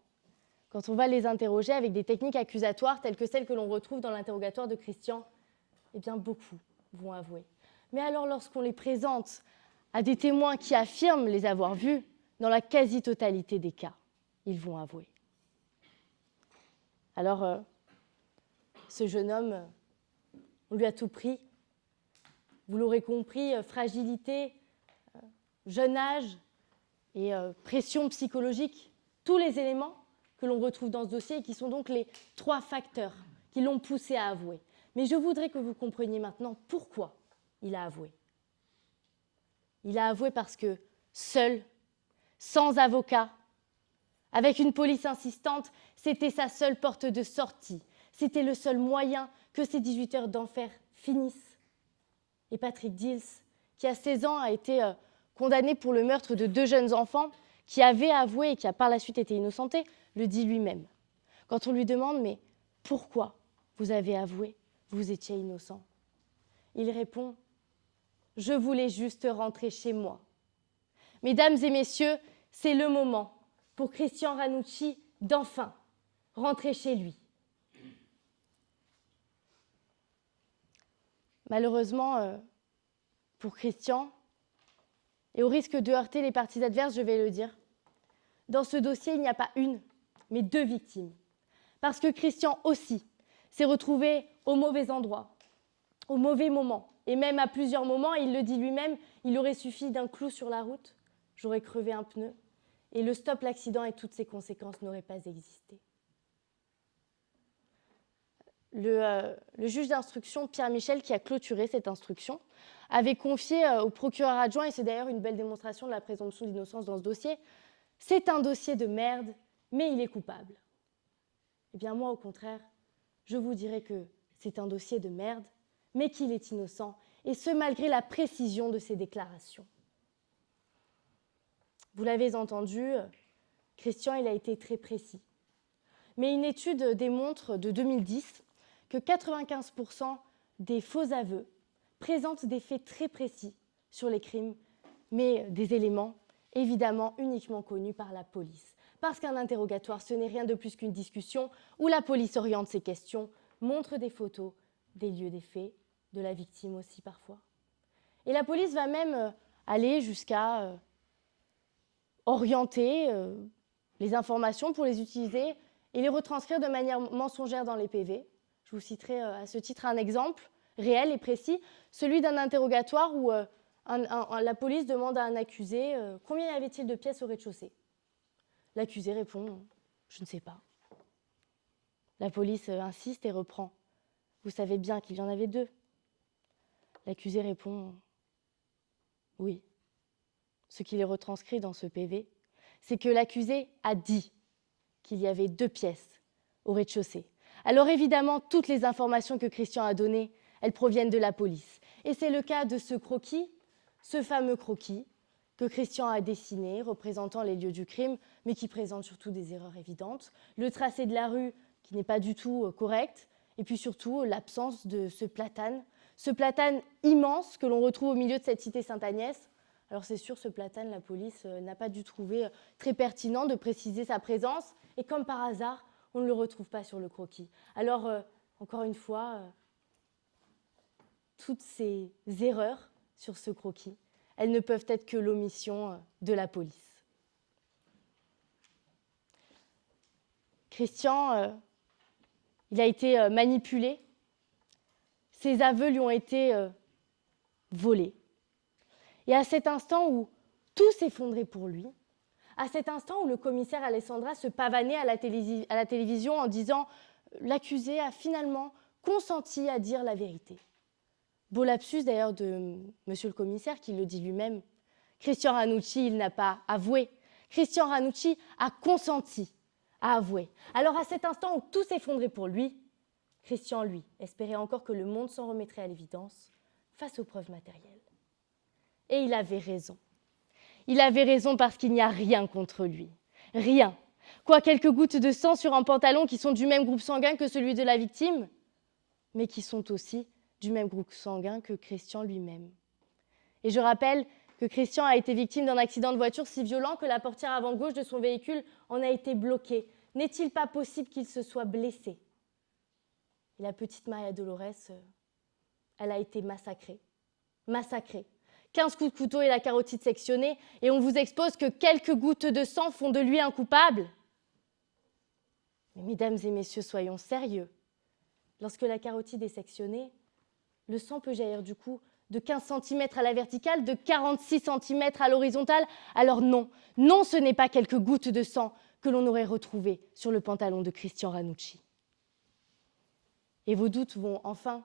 quand on va les interroger avec des techniques accusatoires telles que celles que l'on retrouve dans l'interrogatoire de Christian, eh bien beaucoup vont avouer. Mais alors lorsqu'on les présente à des témoins qui affirment les avoir vus, dans la quasi-totalité des cas, ils vont avouer. Alors, ce jeune homme, on lui a tout pris. Vous l'aurez compris, fragilité, jeune âge et pression psychologique, tous les éléments que l'on retrouve dans ce dossier et qui sont donc les 3 facteurs qui l'ont poussé à avouer. Mais je voudrais que vous compreniez maintenant pourquoi il a avoué. Il a avoué parce que seul, sans avocat, Avec une police insistante, c'était sa seule porte de sortie. C'était le seul moyen que ces 18 heures d'enfer finissent. Et Patrick Dills, qui à 16 ans a été condamné pour le meurtre de 2 jeunes enfants, qui avait avoué et qui a par la suite été innocenté, le dit lui-même. Quand on lui demande « Mais pourquoi vous avez avoué? Vous étiez innocent ?» Il répond « Je voulais juste rentrer chez moi. » Mesdames et messieurs, c'est le moment pour Christian Ranucci d'enfin rentrer chez lui. Malheureusement, pour Christian, et au risque de heurter les parties adverses, je vais le dire, dans ce dossier, il n'y a pas une, mais 2 victimes. Parce que Christian aussi s'est retrouvé au mauvais endroit, au mauvais moment, et même à plusieurs moments, il le dit lui-même, il aurait suffi d'un clou sur la route, j'aurais crevé un pneu, et le stop, l'accident et toutes ses conséquences n'auraient pas existé. Le juge d'instruction, Pierre Michel, qui a clôturé cette instruction, avait confié au procureur adjoint, et c'est d'ailleurs une belle démonstration de la présomption d'innocence dans ce dossier, « C'est un dossier de merde, mais il est coupable. » Eh bien moi, au contraire, je vous dirais que c'est un dossier de merde, mais qu'il est innocent, et ce malgré la précision de ses déclarations. Vous l'avez entendu, Christian, il a été très précis. Mais une étude démontre de 2010 que 95% des faux aveux présentent des faits très précis sur les crimes, mais des éléments évidemment uniquement connus par la police. Parce qu'un interrogatoire, ce n'est rien de plus qu'une discussion où la police oriente ses questions, montre des photos, des lieux des faits, de la victime aussi parfois. Et la police va même aller jusqu'à orienter les informations pour les utiliser et les retranscrire de manière mensongère dans les PV. Je vous citerai à ce titre un exemple réel et précis, celui d'un interrogatoire où la police demande à un accusé combien y avait-il de pièces au rez-de-chaussée. L'accusé répond « Je ne sais pas ». La police insiste et reprend « Vous savez bien qu'il y en avait 2 ». L'accusé répond « Oui ». Ce qu'il est retranscrit dans ce PV, c'est que l'accusé a dit qu'il y avait 2 pièces au rez-de-chaussée. Alors évidemment, toutes les informations que Christian a données, elles proviennent de la police. Et c'est le cas de ce croquis, ce fameux croquis que Christian a dessiné, représentant les lieux du crime, mais qui présente surtout des erreurs évidentes. Le tracé de la rue qui n'est pas du tout correct, et puis surtout l'absence de ce platane immense que l'on retrouve au milieu de cette cité Sainte-Agnès. Alors c'est sûr, ce platane, la police n'a pas dû trouver très pertinent de préciser sa présence, et comme par hasard, on ne le retrouve pas sur le croquis. Alors, encore une fois, toutes ces erreurs sur ce croquis, elles ne peuvent être que l'omission de la police. Christian, il a été manipulé, ses aveux lui ont été volés. Et à cet instant où tout s'effondrait pour lui, à cet instant où le commissaire Alessandra se pavanait à la télévision en disant « L'accusé a finalement consenti à dire la vérité ». Beau lapsus d'ailleurs de monsieur le commissaire qui le dit lui-même. Christian Ranucci, il n'a pas avoué. Christian Ranucci a consenti à avouer. Alors à cet instant où tout s'effondrait pour lui, Christian, lui, espérait encore que le monde s'en remettrait à l'évidence face aux preuves matérielles. Et il avait raison. Il avait raison parce qu'il n'y a rien contre lui. Rien. Quoi, quelques gouttes de sang sur un pantalon qui sont du même groupe sanguin que celui de la victime, mais qui sont aussi du même groupe sanguin que Christian lui-même. Et je rappelle que Christian a été victime d'un accident de voiture si violent que la portière avant gauche de son véhicule en a été bloquée. N'est-il pas possible qu'il se soit blessé? Et la petite Maria Dolores, elle a été massacrée. Massacrée. 15 coups de couteau et la carotide sectionnée, et on vous expose que quelques gouttes de sang font de lui un coupable. Mais mesdames et messieurs, soyons sérieux. Lorsque la carotide est sectionnée, le sang peut jaillir du coup de 15 cm à la verticale, de 46 cm à l'horizontale. Alors non, non, ce n'est pas quelques gouttes de sang que l'on aurait retrouvées sur le pantalon de Christian Ranucci. Et vos doutes vont enfin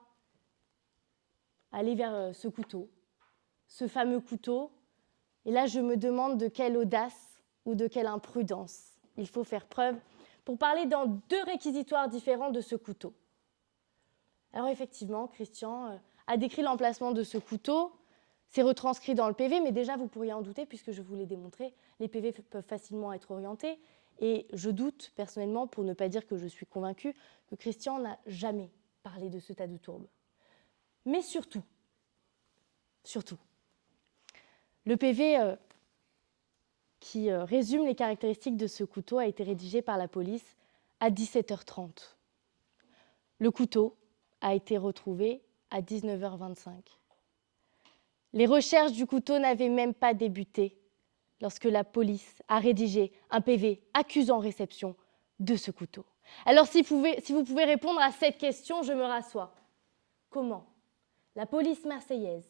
aller vers ce couteau, ce fameux couteau. Et là, je me demande de quelle audace ou de quelle imprudence il faut faire preuve pour parler dans 2 réquisitoires différents de ce couteau. Alors effectivement, Christian a décrit l'emplacement de ce couteau, c'est retranscrit dans le PV, mais déjà vous pourriez en douter puisque je vous l'ai démontré, les PV peuvent facilement être orientés et je doute personnellement, pour ne pas dire que je suis convaincue, que Christian n'a jamais parlé de ce tas de tourbe. Mais surtout, le PV qui résume les caractéristiques de ce couteau a été rédigé par la police à 17h30. Le couteau a été retrouvé à 19h25. Les recherches du couteau n'avaient même pas débuté lorsque la police a rédigé un PV accusant réception de ce couteau. Alors si vous pouvez répondre à cette question, je me rassois. Comment la police marseillaise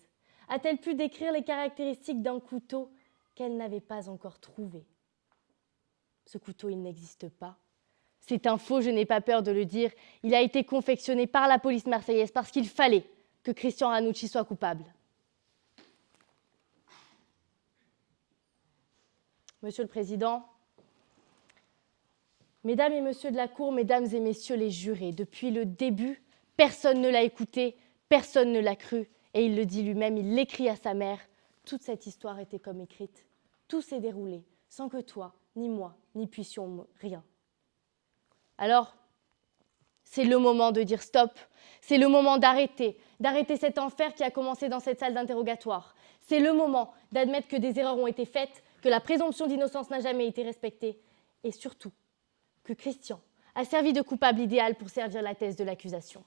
a-t-elle pu décrire les caractéristiques d'un couteau qu'elle n'avait pas encore trouvé? Ce couteau, il n'existe pas. C'est un faux, je n'ai pas peur de le dire. Il a été confectionné par la police marseillaise parce qu'il fallait que Christian Ranucci soit coupable. Monsieur le Président, Mesdames et Messieurs de la Cour, Mesdames et Messieurs les jurés, depuis le début, personne ne l'a écouté, personne ne l'a cru, et il le dit lui-même, il l'écrit à sa mère. Toute cette histoire était comme écrite. Tout s'est déroulé sans que toi, ni moi, n'y puissions rien. Alors, c'est le moment de dire stop, c'est le moment d'arrêter cet enfer qui a commencé dans cette salle d'interrogatoire. C'est le moment d'admettre que des erreurs ont été faites, que la présomption d'innocence n'a jamais été respectée, et surtout que Christian a servi de coupable idéal pour servir la thèse de l'accusation.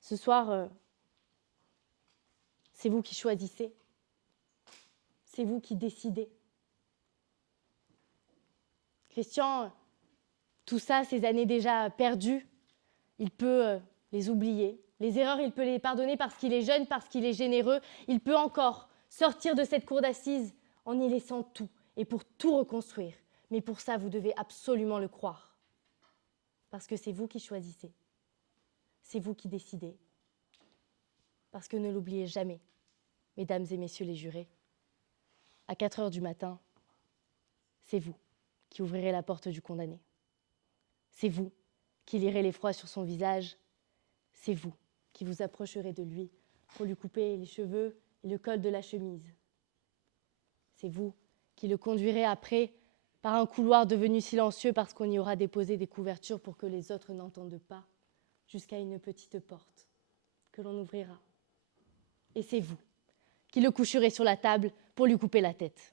Ce soir, c'est vous qui choisissez, c'est vous qui décidez. Christian, tout ça, ces années déjà perdues, il peut les oublier. Les erreurs, il peut les pardonner parce qu'il est jeune, parce qu'il est généreux. Il peut encore sortir de cette cour d'assises en y laissant tout et pour tout reconstruire. Mais pour ça, vous devez absolument le croire. Parce que c'est vous qui choisissez. C'est vous qui décidez. Parce que ne l'oubliez jamais, Mesdames et Messieurs les jurés, à 4h du matin, c'est vous qui ouvrirez la porte du condamné. C'est vous qui lirez l'effroi sur son visage. C'est vous qui vous approcherez de lui pour lui couper les cheveux et le col de la chemise. C'est vous qui le conduirez après par un couloir devenu silencieux parce qu'on y aura déposé des couvertures pour que les autres n'entendent pas, jusqu'à une petite porte que l'on ouvrira. Et c'est vous qui le coucherez sur la table pour lui couper la tête.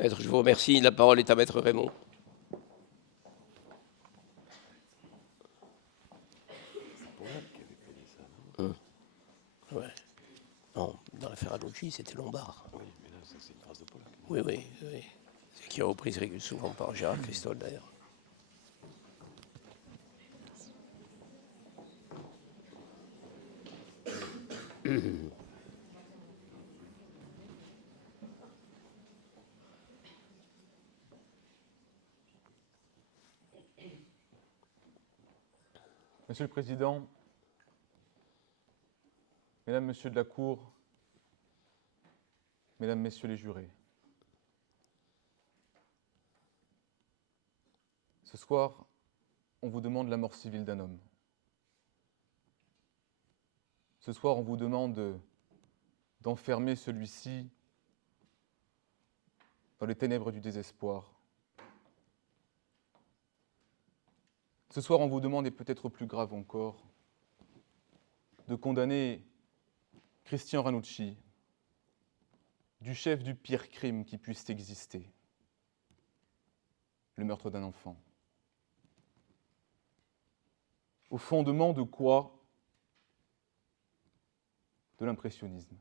Maître, je vous remercie. La parole est à Maître Raymond. Ouais. Non, dans l'affaire Ranucci, c'était Lombard. Oui, mais là, ça, c'est une phrase de Paul. Oui. C'est qui est reprise souvent par Gérard Christol, d'ailleurs. Monsieur le Président, Mesdames, Messieurs de la Cour, Mesdames, Messieurs les jurés, ce soir, on vous demande la mort civile d'un homme. Ce soir, on vous demande d'enfermer celui-ci dans les ténèbres du désespoir. Ce soir, on vous demande, et peut-être plus grave encore, de condamner Christian Ranucci du chef du pire crime qui puisse exister, le meurtre d'un enfant. Au fondement de quoi? De l'impressionnisme.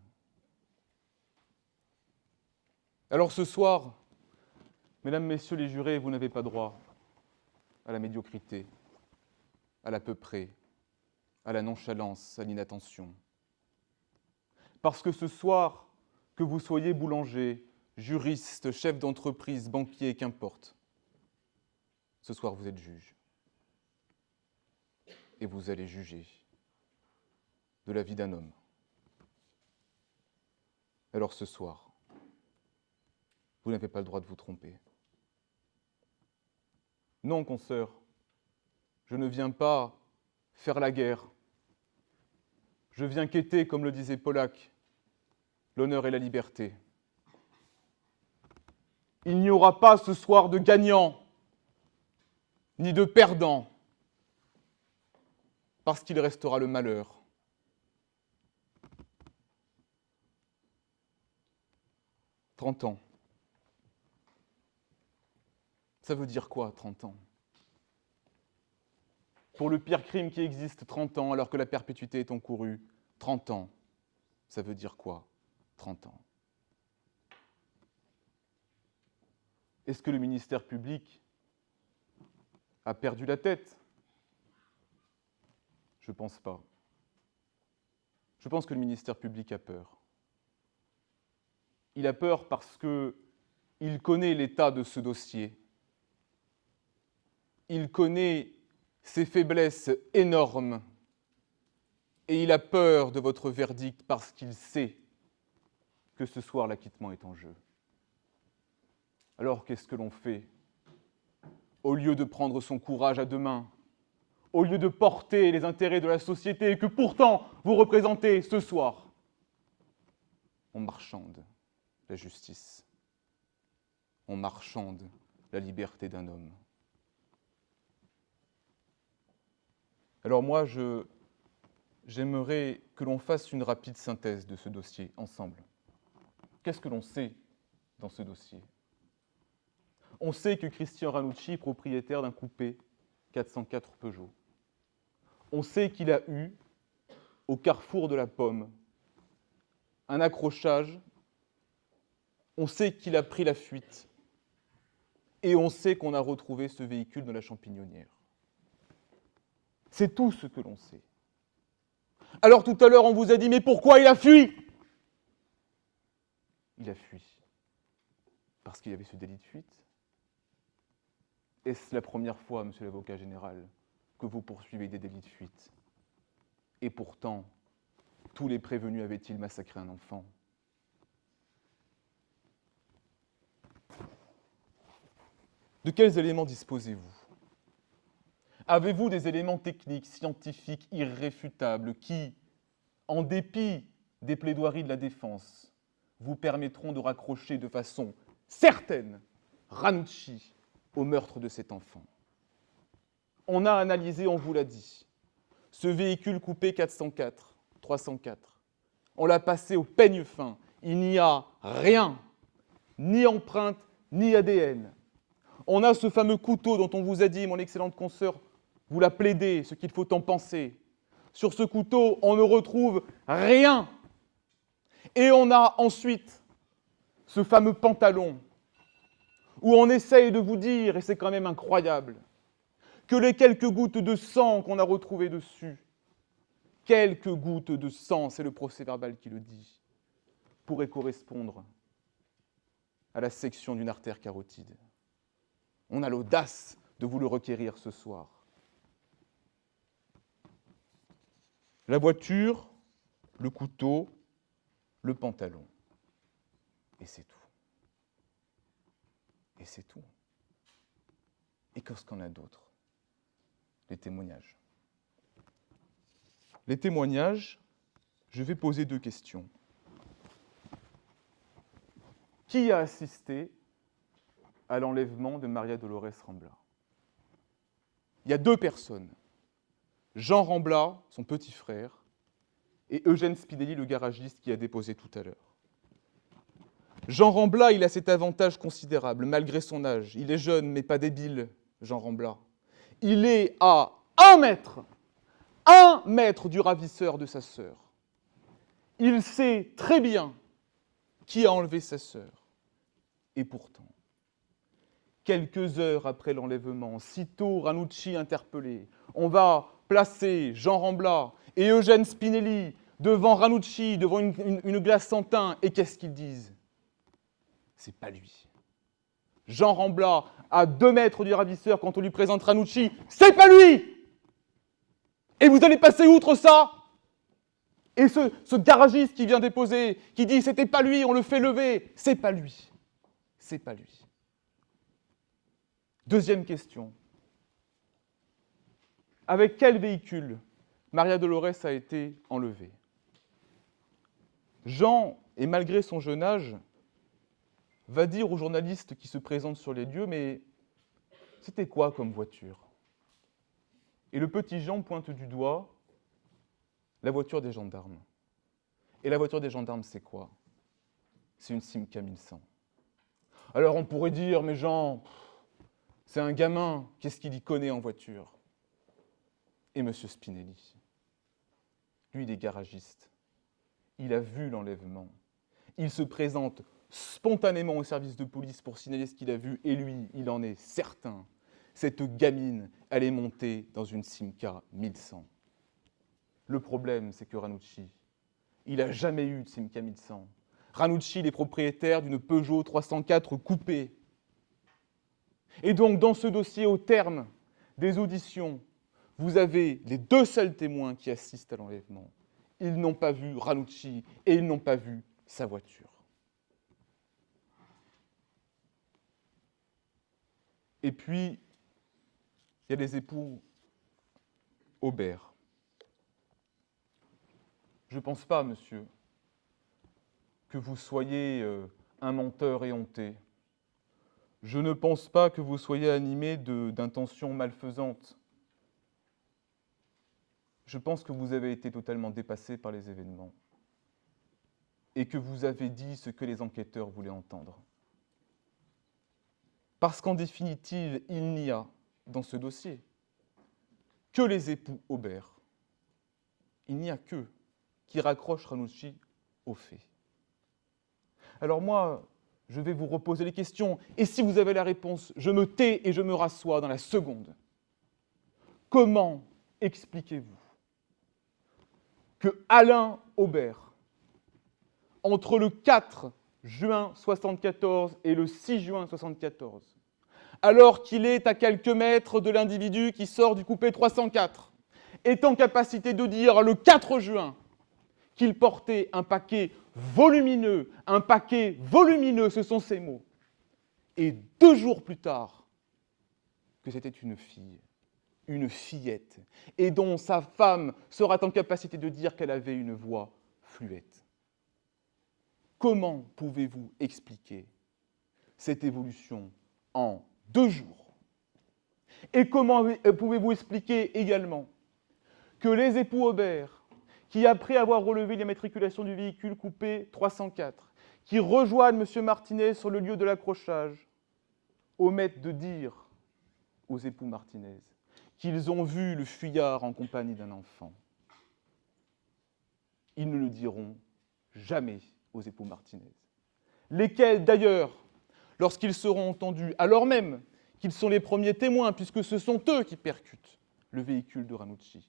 Alors ce soir, Mesdames, Messieurs les jurés, vous n'avez pas droit à la médiocrité, à l'à peu près, à la nonchalance, à l'inattention. Parce que ce soir, que vous soyez boulanger, juriste, chef d'entreprise, banquier, qu'importe, ce soir vous êtes juge. Et vous allez juger de la vie d'un homme. Alors ce soir, vous n'avez pas le droit de vous tromper. Non, consoeur, je ne viens pas faire la guerre. Je viens quêter, comme le disait Pollack, l'honneur et la liberté. Il n'y aura pas ce soir de gagnant, ni de perdant, parce qu'il restera le malheur. « 30 ans. Ça veut dire quoi, 30 ans? Pour le pire crime qui existe, 30 ans, alors que la perpétuité est encourue, 30 ans. Ça veut dire quoi, 30 ans? Est-ce que le ministère public a perdu la tête? Je ne pense pas. Je pense que le ministère public a peur. Il a peur parce qu'il connaît l'état de ce dossier. Il connaît ses faiblesses énormes. Et il a peur de votre verdict parce qu'il sait que ce soir l'acquittement est en jeu. Alors qu'est-ce que l'on fait? Au lieu de prendre son courage à deux mains, au lieu de porter les intérêts de la société que pourtant vous représentez ce soir, on marchande la justice, on marchande la liberté d'un homme. Alors moi, j'aimerais que l'on fasse une rapide synthèse de ce dossier ensemble. Qu'est-ce que l'on sait dans ce dossier? On sait que Christian Ranucci est propriétaire d'un coupé 404 Peugeot. On sait qu'il a eu, au carrefour de la Pomme, un accrochage. On sait qu'il a pris la fuite. Et on sait qu'on a retrouvé ce véhicule dans la Champignonnière. C'est tout ce que l'on sait. Alors tout à l'heure, on vous a dit, mais pourquoi il a fui? Il a fui parce qu'il y avait ce délit de fuite. Est-ce la première fois, monsieur l'avocat général, que vous poursuivez des délits de fuite? Et pourtant, tous les prévenus avaient-ils massacré un enfant? De quels éléments disposez-vous? Avez-vous des éléments techniques, scientifiques, irréfutables qui, en dépit des plaidoiries de la défense, vous permettront de raccrocher de façon certaine Ranucci au meurtre de cet enfant? On a analysé, on vous l'a dit, ce véhicule coupé 404, 304. On l'a passé au peigne fin. Il n'y a rien, ni empreinte, ni ADN. On a ce fameux couteau dont on vous a dit, mon excellente consoeur, vous l'a plaidé, ce qu'il faut en penser. Sur ce couteau, on ne retrouve rien. Et on a ensuite ce fameux pantalon où on essaye de vous dire, et c'est quand même incroyable, que les quelques gouttes de sang qu'on a retrouvées dessus, quelques gouttes de sang, c'est le procès-verbal qui le dit, pourraient correspondre à la section d'une artère carotide. On a l'audace de vous le requérir ce soir. La voiture, le couteau, le pantalon. Et c'est tout. Et c'est tout. Et qu'est-ce qu'on a d'autre? Les témoignages. Les témoignages, je vais poser deux questions. Qui a assisté à l'enlèvement de Maria Dolores Rambla? Il y a deux personnes. Jean Rambla, son petit frère, et Eugène Spinelli, le garagiste qui a déposé tout à l'heure. Jean Rambla, il a cet avantage considérable, malgré son âge. Il est jeune, mais pas débile, Jean Rambla. Il est à 1 mètre du ravisseur de sa sœur. Il sait très bien qui a enlevé sa sœur. Et pourtant, quelques heures après l'enlèvement, sitôt Ranucci interpellé, on va placer Jean Rambla et Eugène Spinelli devant Ranucci, devant une glace sans teint. Et qu'est-ce qu'ils disent? C'est pas lui. Jean Rambla, à 2 mètres du ravisseur, quand on lui présente Ranucci, c'est pas lui! Et vous allez passer outre ça? Et ce garagiste qui vient déposer, qui dit c'était pas lui, on le fait lever, c'est pas lui. C'est pas lui. Deuxième question. Avec quel véhicule Maria Dolores a été enlevée? Jean, et malgré son jeune âge, va dire aux journalistes qui se présentent sur les lieux, mais c'était quoi comme voiture? Et le petit Jean pointe du doigt la voiture des gendarmes. Et la voiture des gendarmes, c'est quoi? C'est une Simca 1100. Alors on pourrait dire, mais Jean, c'est un gamin, qu'est-ce qu'il y connaît en voiture? Et M. Spinelli, lui, il est garagiste. Il a vu l'enlèvement. Il se présente spontanément au service de police pour signaler ce qu'il a vu, et lui, il en est certain. Cette gamine, elle est montée dans une Simca 1100. Le problème, c'est que Ranucci, il n'a jamais eu de Simca 1100. Ranucci, il est propriétaire d'une Peugeot 304 coupée. Et donc, dans ce dossier, au terme des auditions, vous avez les deux seuls témoins qui assistent à l'enlèvement. Ils n'ont pas vu Ranucci et ils n'ont pas vu sa voiture. Et puis, il y a les époux Aubert. Je ne pense pas, monsieur, que vous soyez un menteur éhonté. Je ne pense pas que vous soyez animé d'intentions malfaisantes. Je pense que vous avez été totalement dépassé par les événements et que vous avez dit ce que les enquêteurs voulaient entendre. Parce qu'en définitive, il n'y a dans ce dossier que les époux Aubert. Il n'y a qu'eux qui raccrochent Ranucci aux faits. Alors moi, je vais vous reposer les questions, et si vous avez la réponse, je me tais et je me rassois dans la seconde. Comment expliquez-vous que Alain Aubert, entre le 4 juin 1974 et le 6 juin 1974, alors qu'il est à quelques mètres de l'individu qui sort du coupé 304, est en capacité de dire le 4 juin qu'il portait un paquet volumineux, ce sont ses mots, et 2 jours plus tard, que c'était une fille, une fillette, et dont sa femme sera en capacité de dire qu'elle avait une voix fluette. Comment pouvez-vous expliquer cette évolution en 2 jours? Et comment pouvez-vous expliquer également que les époux Aubert, qui, après avoir relevé l'immatriculation du véhicule coupé 304, qui rejoignent M. Martinez sur le lieu de l'accrochage, omettent de dire aux époux Martinez qu'ils ont vu le fuyard en compagnie d'un enfant? Ils ne le diront jamais aux époux Martinez, lesquels d'ailleurs, lorsqu'ils seront entendus, alors même qu'ils sont les premiers témoins, puisque ce sont eux qui percutent le véhicule de Ranucci,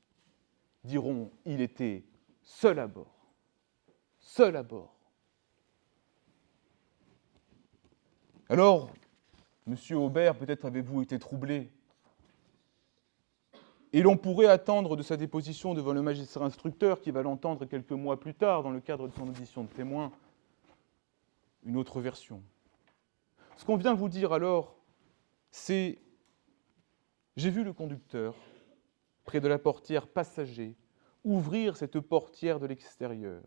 diront « il était seul à bord ». Seul à bord. Alors, monsieur Aubert, peut-être avez-vous été troublé. Et l'on pourrait attendre de sa déposition devant le magistrat instructeur, qui va l'entendre quelques mois plus tard, dans le cadre de son audition de témoin, une autre version. Ce qu'on vient vous dire alors, c'est « j'ai vu le conducteur, près de la portière passager, ouvrir cette portière de l'extérieur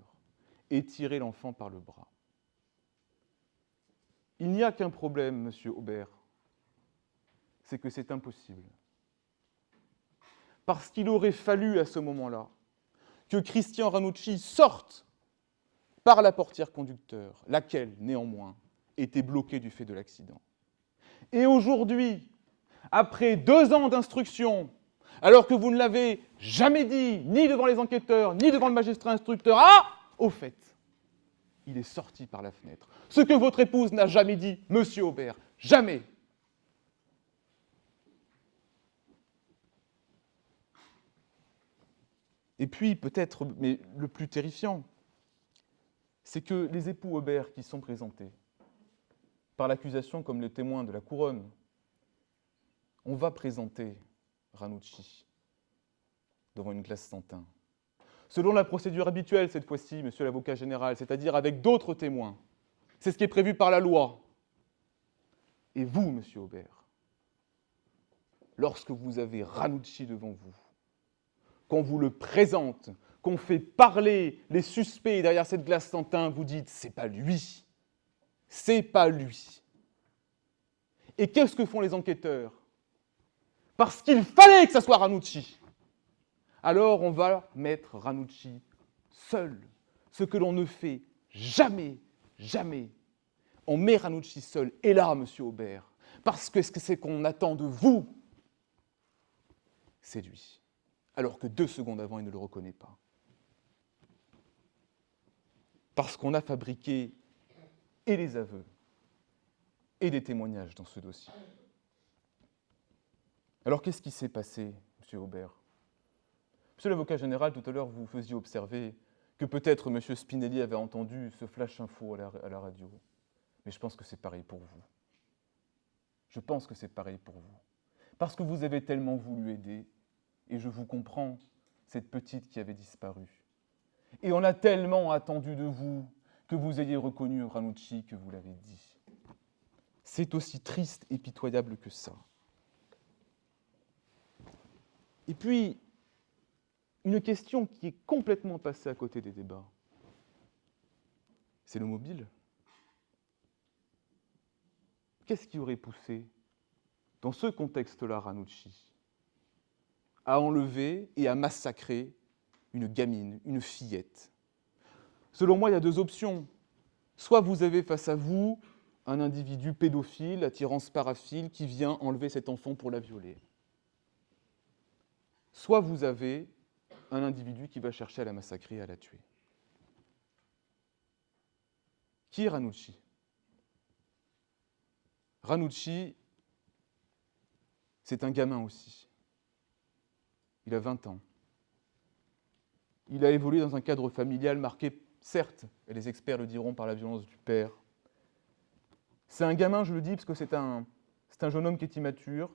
et tirer l'enfant par le bras. Il n'y a qu'un problème, monsieur Aubert, c'est que c'est impossible. Parce qu'il aurait fallu à ce moment-là que Christian Ranucci sorte par la portière conducteur, laquelle, néanmoins, était bloquée du fait de l'accident. Et aujourd'hui, après 2 ans d'instruction, alors que vous ne l'avez jamais dit, ni devant les enquêteurs, ni devant le magistrat instructeur, ah, au fait, il est sorti par la fenêtre. Ce que votre épouse n'a jamais dit, monsieur Aubert, jamais. Et puis, peut-être, mais le plus terrifiant, c'est que les époux Aubert qui sont présentés par l'accusation comme les témoins de la couronne, on va présenter Ranucci devant une glace sans teint. selon la procédure habituelle cette fois-ci, monsieur l'avocat général, c'est-à-dire avec d'autres témoins. C'est ce qui est prévu par la loi. Et vous, monsieur Aubert, lorsque vous avez Ranucci devant vous, qu'on vous le présente, qu'on fait parler les suspects derrière cette glace sans teint, vous dites « c'est pas lui, c'est pas lui ». Et qu'est-ce que font les enquêteurs? Parce qu'il fallait que ça soit Ranucci. Alors on va mettre Ranucci seul, ce que l'on ne fait jamais, jamais. On met Ranucci seul, et là, monsieur Aubert, parce que ce que c'est qu'on attend de vous, c'est lui. Alors que 2 secondes avant, il ne le reconnaît pas. Parce qu'on a fabriqué et les aveux et des témoignages dans ce dossier. Alors qu'est-ce qui s'est passé, monsieur Aubert? Monsieur l'avocat général, tout à l'heure, vous faisiez observer que peut-être monsieur Spinelli avait entendu ce flash info à la radio. Mais je pense que c'est pareil pour vous. Je pense que c'est pareil pour vous. Parce que vous avez tellement voulu aider, et je vous comprends, cette petite qui avait disparu. Et on a tellement attendu de vous que vous ayez reconnu Ranucci que vous l'avez dit. C'est aussi triste et pitoyable que ça. Et puis, une question qui est complètement passée à côté des débats, c'est le mobile. Qu'est-ce qui aurait poussé, dans ce contexte-là, Ranucci, à enlever et à massacrer une gamine, une fillette? Selon moi, il y a 2 options. Soit vous avez face à vous un individu pédophile, attirance paraphile, qui vient enlever cet enfant pour la violer. Soit vous avez un individu qui va chercher à la massacrer et à la tuer. Qui est Ranucci? Ranucci, c'est un gamin aussi. Il a 20 ans. Il a évolué dans un cadre familial marqué, certes, et les experts le diront, par la violence du père. C'est un gamin, je le dis, parce que c'est un jeune homme qui est immature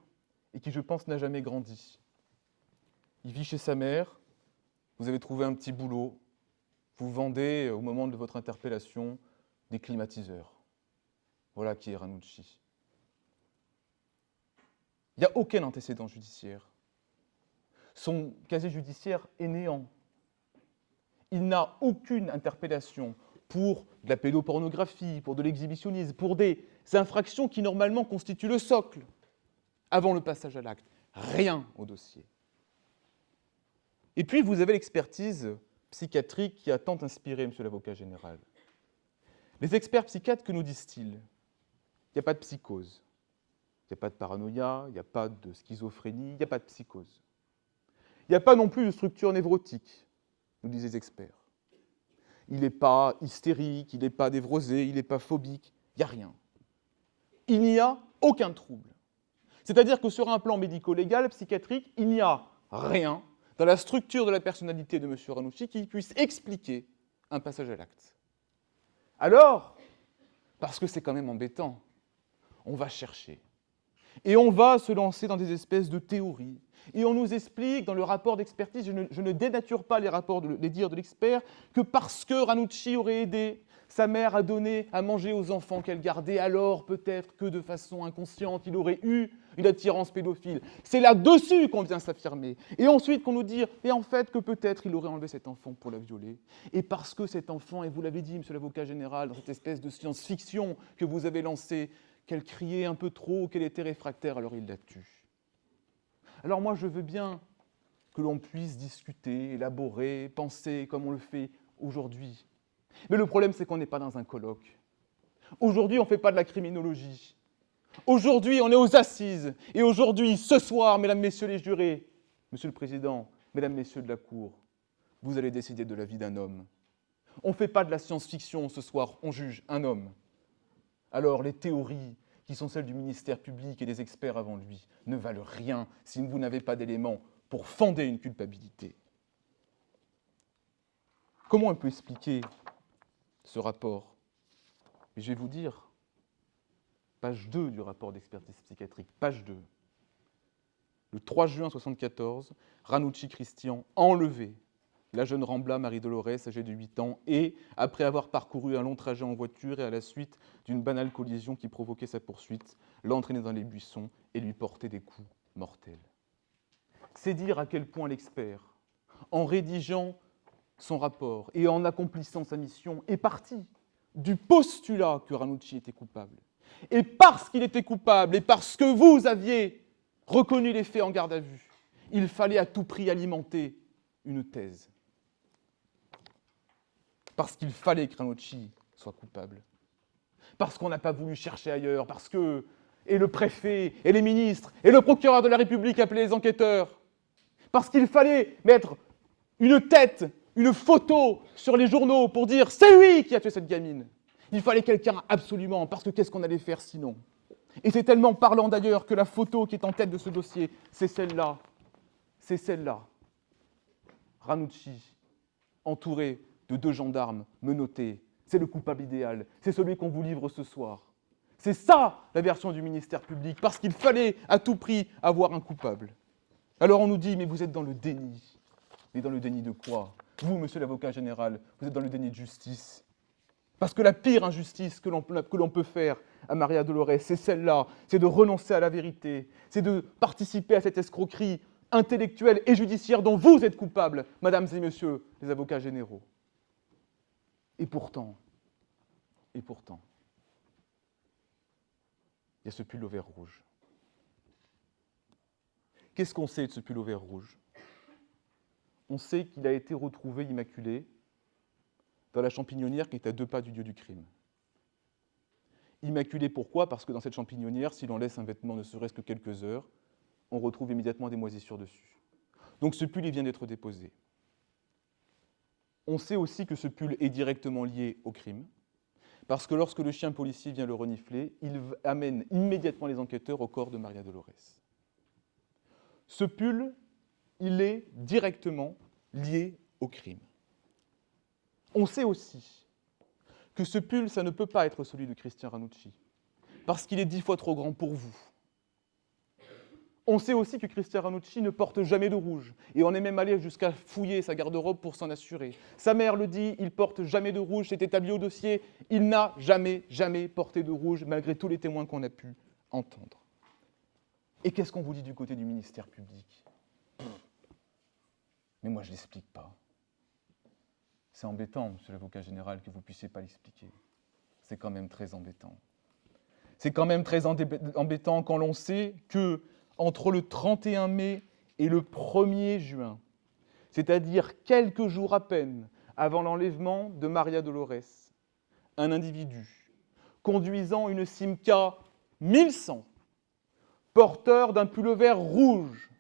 et qui, je pense, n'a jamais grandi. Il vit chez sa mère, vous avez trouvé un petit boulot, vous vendez, au moment de votre interpellation, des climatiseurs. Voilà qui est Ranucci. Il n'y a aucun antécédent judiciaire. Son casier judiciaire est néant. Il n'a aucune interpellation pour de la pédopornographie, pour de l'exhibitionnisme, pour des infractions qui normalement constituent le socle avant le passage à l'acte. Rien au dossier. Et puis vous avez l'expertise psychiatrique qui a tant inspiré monsieur l'avocat général. Les experts psychiatres, que nous disent-ils? Il n'y a pas de psychose. Il n'y a pas de paranoïa, il n'y a pas de schizophrénie, il n'y a pas de psychose. Il n'y a pas non plus de structure névrotique, nous disent les experts. Il n'est pas hystérique, il n'est pas névrosé, il n'est pas phobique, il n'y a rien. Il n'y a aucun trouble. C'est-à-dire que sur un plan médico-légal, psychiatrique, il n'y a rien dans la structure de la personnalité de M. Ranucci qui puisse expliquer un passage à l'acte. Alors, parce que c'est quand même embêtant, on va chercher. Et on va se lancer dans des espèces de théories. Et on nous explique dans le rapport d'expertise, je ne dénature pas les dires de l'expert, que parce que Ranucci aurait aidé sa mère à donner à manger aux enfants qu'elle gardait, alors peut-être que de façon inconsciente, il aurait eu une attirance pédophile. C'est là-dessus qu'on vient s'affirmer. Et ensuite qu'on nous dit, et en fait, que peut-être il aurait enlevé cet enfant pour la violer. Et parce que cet enfant, et vous l'avez dit, monsieur l'avocat général, dans cette espèce de science-fiction que vous avez lancée, qu'elle criait un peu trop, qu'elle était réfractaire, alors il la tue. Alors moi, je veux bien que l'on puisse discuter, élaborer, penser comme on le fait aujourd'hui. Mais le problème, c'est qu'on n'est pas dans un colloque. Aujourd'hui, on ne fait pas de la criminologie. Aujourd'hui, on est aux assises. Et aujourd'hui, ce soir, mesdames, messieurs les jurés, monsieur le président, mesdames, messieurs de la Cour, vous allez décider de la vie d'un homme. On ne fait pas de la science-fiction ce soir, on juge un homme. Alors, les théories qui sont celles du ministère public et des experts avant lui ne valent rien si vous n'avez pas d'éléments pour fonder une culpabilité. Comment on peut expliquer ce rapport? Et je vais vous dire, page 2 du rapport d'expertise psychiatrique, page 2. Le 3 juin 1974, Ranucci Christian enlevé la jeune Rambla Marie-Dolores, âgée de 8 ans, et, après avoir parcouru un long trajet en voiture et à la suite d'une banale collision qui provoquait sa poursuite, l'entraîner dans les buissons et lui porter des coups mortels. C'est dire à quel point l'expert, en rédigeant son rapport et en accomplissant sa mission, est parti du postulat que Ranucci était coupable. Et parce qu'il était coupable et parce que vous aviez reconnu les faits en garde à vue, il fallait à tout prix alimenter une thèse. Parce qu'il fallait que Ranucci soit coupable. Parce qu'on n'a pas voulu chercher ailleurs, parce que et le préfet, et les ministres, et le procureur de la République appelaient les enquêteurs. Parce qu'il fallait mettre une tête, une photo sur les journaux pour dire « c'est lui qui a tué cette gamine ». Il fallait quelqu'un absolument, parce que qu'est-ce qu'on allait faire sinon? Et c'est tellement parlant d'ailleurs que la photo qui est en tête de ce dossier, c'est celle-là. C'est celle-là. Ranucci, entouré de 2 gendarmes menottés. C'est le coupable idéal. C'est celui qu'on vous livre ce soir. C'est ça la version du ministère public, parce qu'il fallait à tout prix avoir un coupable. Alors on nous dit, mais vous êtes dans le déni. Mais dans le déni de quoi? Vous, monsieur l'avocat général, vous êtes dans le déni de justice. Parce que la pire injustice que l'on peut faire à Maria Dolores, c'est celle-là, c'est de renoncer à la vérité, c'est de participer à cette escroquerie intellectuelle et judiciaire dont vous êtes coupables, mesdames et messieurs les avocats généraux. Et pourtant, il y a ce pull au vert rouge. Qu'est-ce qu'on sait de ce pull au vert rouge? On sait qu'il a été retrouvé immaculé dans la champignonnière qui est à 2 pas du lieu du crime. Immaculé pourquoi? Parce que dans cette champignonnière, si l'on laisse un vêtement ne serait-ce que quelques heures, on retrouve immédiatement des moisissures dessus. Donc ce pull, il vient d'être déposé. On sait aussi que ce pull est directement lié au crime, parce que lorsque le chien policier vient le renifler, il amène immédiatement les enquêteurs au corps de Maria Dolores. Ce pull, il est directement lié au crime. On sait aussi que ce pull, ça ne peut pas être celui de Christian Ranucci, parce qu'il est 10 fois trop grand pour vous. On sait aussi que Christian Ranucci ne porte jamais de rouge, et on est même allé jusqu'à fouiller sa garde-robe pour s'en assurer. Sa mère le dit, il porte jamais de rouge, c'est établi au dossier, il n'a jamais porté de rouge, malgré tous les témoins qu'on a pu entendre. Et qu'est-ce qu'on vous dit du côté du ministère public? Mais moi, je ne l'explique pas. C'est embêtant, monsieur l'avocat général, que vous ne puissiez pas l'expliquer. C'est quand même très embêtant. C'est quand même très embêtant quand l'on sait que entre le 31 mai et le 1er juin, c'est-à-dire quelques jours à peine avant l'enlèvement de Maria Dolores, un individu conduisant une Simca 1100, porteur d'un pull-over rouge,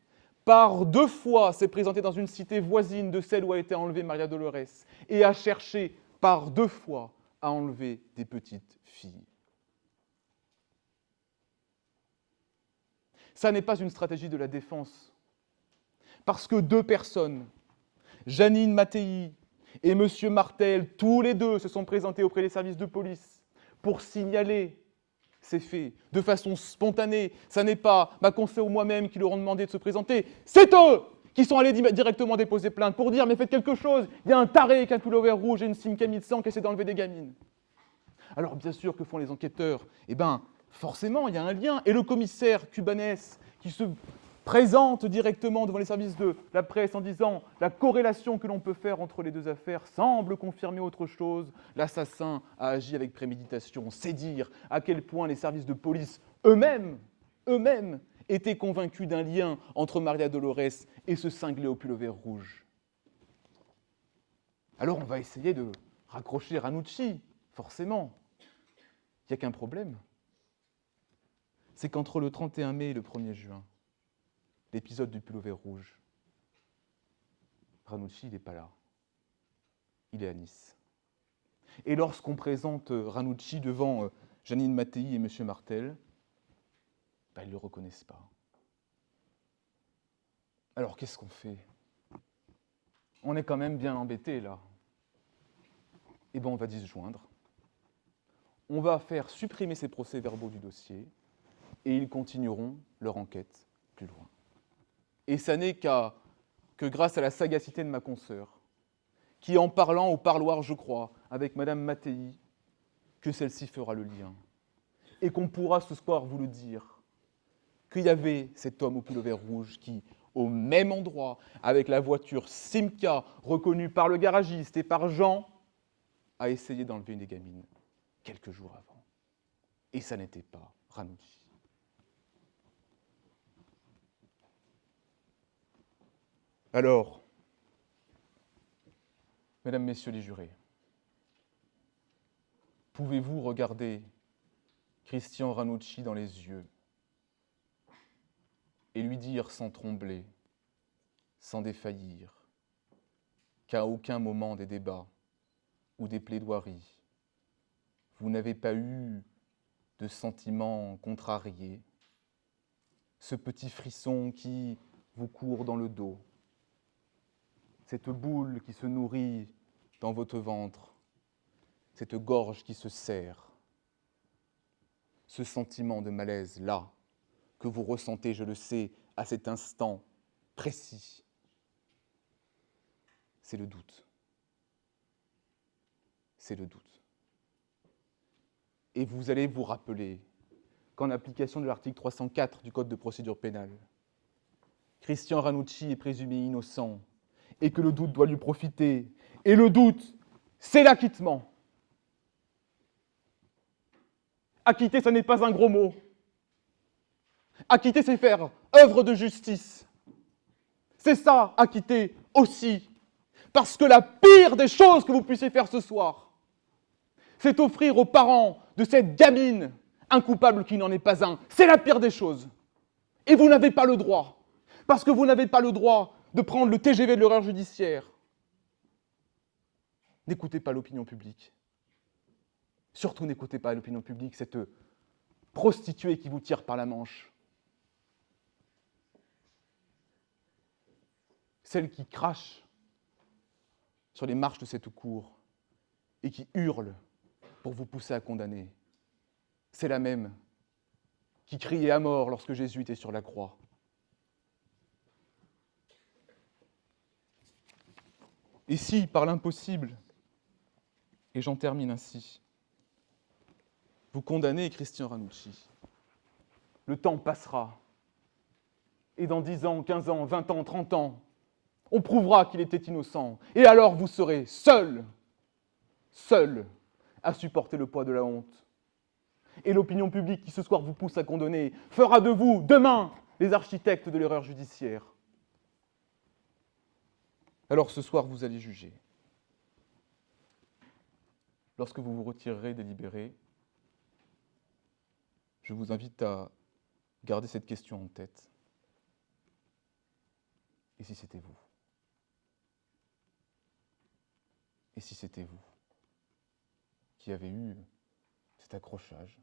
par 2 fois s'est présenté dans une cité voisine de celle où a été enlevée Maria Dolores et a cherché par 2 fois à enlever des petites filles. Ça n'est pas une stratégie de la défense, parce que 2 personnes, Janine Mattei et M. Martel, tous les 2 se sont présentés auprès des services de police pour signaler ces faits de façon spontanée. Ça n'est pas ma conseillère ou moi-même qui leur ont demandé de se présenter, c'est eux qui sont allés directement déposer plainte pour dire « mais faites quelque chose, il y a un taré avec un pull-over rouge et une Simca 1100 qui essaie d'enlever des gamines ». Alors bien sûr, que font les enquêteurs? Eh bien, forcément, il y a un lien. Et le commissaire Cubanes, qui se présente directement devant les services de la presse en disant « la corrélation que l'on peut faire entre les 2 affaires semble confirmer autre chose. L'assassin a agi avec préméditation ». C'est dire à quel point les services de police eux-mêmes étaient convaincus d'un lien entre Maria Dolores et ce cinglé au pull-over rouge. Alors on va essayer de raccrocher Ranucci, forcément. Il n'y a qu'un problème. C'est qu'entre le 31 mai et le 1er juin, l'épisode du pull-over rouge, Ranucci, il n'est pas là. Il est à Nice. Et lorsqu'on présente Ranucci devant Janine Mattei et M. Martel, ils ne le reconnaissent pas. Alors qu'est-ce qu'on fait? On est quand même bien embêtés là. Eh bien on va disjoindre. On va faire supprimer ces procès-verbaux du dossier et ils continueront leur enquête plus loin. Et ça n'est que grâce à la sagacité de ma consoeur qui, en parlant au parloir, je crois, avec Madame Mattei, que celle-ci fera le lien. Et qu'on pourra ce soir vous le dire, qu'il y avait cet homme au pull-over rouge qui, au même endroit, avec la voiture Simca, reconnue par le garagiste et par Jean, a essayé d'enlever une des gamines quelques jours avant. Et ça n'était pas Ranucci. Alors, Mesdames, Messieurs les jurés, pouvez-vous regarder Christian Ranucci dans les yeux et lui dire sans trembler, sans défaillir, qu'à aucun moment des débats ou des plaidoiries, vous n'avez pas eu de sentiments contrariés, ce petit frisson qui vous court dans le dos, cette boule qui se nourrit dans votre ventre, cette gorge qui se serre, ce sentiment de malaise-là que vous ressentez, je le sais, à cet instant précis, c'est le doute. C'est le doute. Et vous allez vous rappeler qu'en application de l'article 304 du Code de procédure pénale, Christian Ranucci est présumé innocent et que le doute doit lui profiter. Et le doute, c'est l'acquittement. Acquitter, ce n'est pas un gros mot. Acquitter, c'est faire œuvre de justice. C'est ça, acquitter aussi. Parce que la pire des choses que vous puissiez faire ce soir, c'est offrir aux parents de cette gamine un coupable qui n'en est pas un. C'est la pire des choses. Et vous n'avez pas le droit. Parce que vous n'avez pas le droit de prendre le TGV de l'erreur judiciaire. N'écoutez pas l'opinion publique. Surtout n'écoutez pas l'opinion publique, cette prostituée qui vous tire par la manche. Celle qui crache sur les marches de cette cour et qui hurle pour vous pousser à condamner. C'est la même qui criait à mort lorsque Jésus était sur la croix. Et si, par l'impossible, et j'en termine ainsi, vous condamnez Christian Ranucci, le temps passera, et dans 10 ans, 15 ans, 20 ans, 30 ans, on prouvera qu'il était innocent, et alors vous serez seul à supporter le poids de la honte. Et l'opinion publique qui ce soir vous pousse à condamner fera de vous, demain, les architectes de l'erreur judiciaire. Alors ce soir, vous allez juger. Lorsque vous vous retirerez délibéré, je vous invite à garder cette question en tête. Et si c'était vous? Et si c'était vous qui avez eu cet accrochage?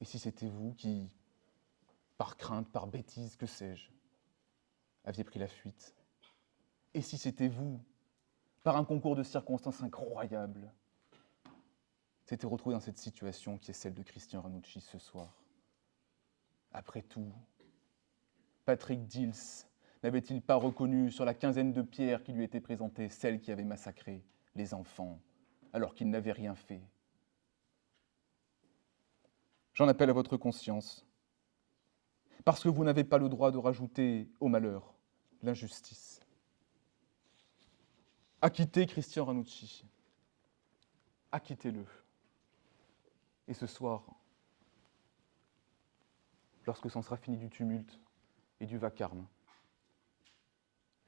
Et si c'était vous qui, par crainte, par bêtise, que sais-je, aviez pris la fuite? Et si c'était vous, par un concours de circonstances incroyable, s'était retrouvé dans cette situation qui est celle de Christian Ranucci ce soir? Après tout, Patrick Dils n'avait-il pas reconnu sur la quinzaine de pierres qui lui étaient présentées celle qui avait massacré les enfants, alors qu'il n'avait rien fait? J'en appelle à votre conscience, parce que vous n'avez pas le droit de rajouter au malheur l'injustice. Acquittez Christian Ranucci. Acquittez-le. Et ce soir, lorsque s'en sera fini du tumulte et du vacarme,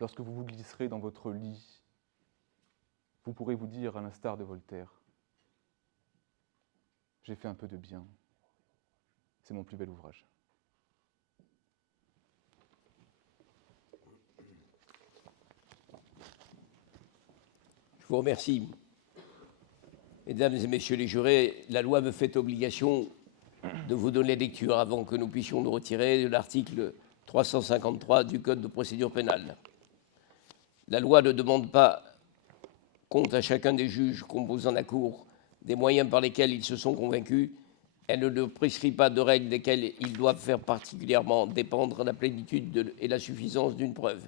lorsque vous vous glisserez dans votre lit, vous pourrez vous dire, à l'instar de Voltaire, « J'ai fait un peu de bien, c'est mon plus bel ouvrage. » Je vous remercie. Mesdames et messieurs les jurés, la loi me fait obligation de vous donner lecture avant que nous puissions nous retirer de l'article 353 du Code de procédure pénale. La loi ne demande pas compte à chacun des juges composant la Cour des moyens par lesquels ils se sont convaincus. Elle ne leur prescrit pas de règles desquelles ils doivent faire particulièrement dépendre la plénitude et la suffisance d'une preuve.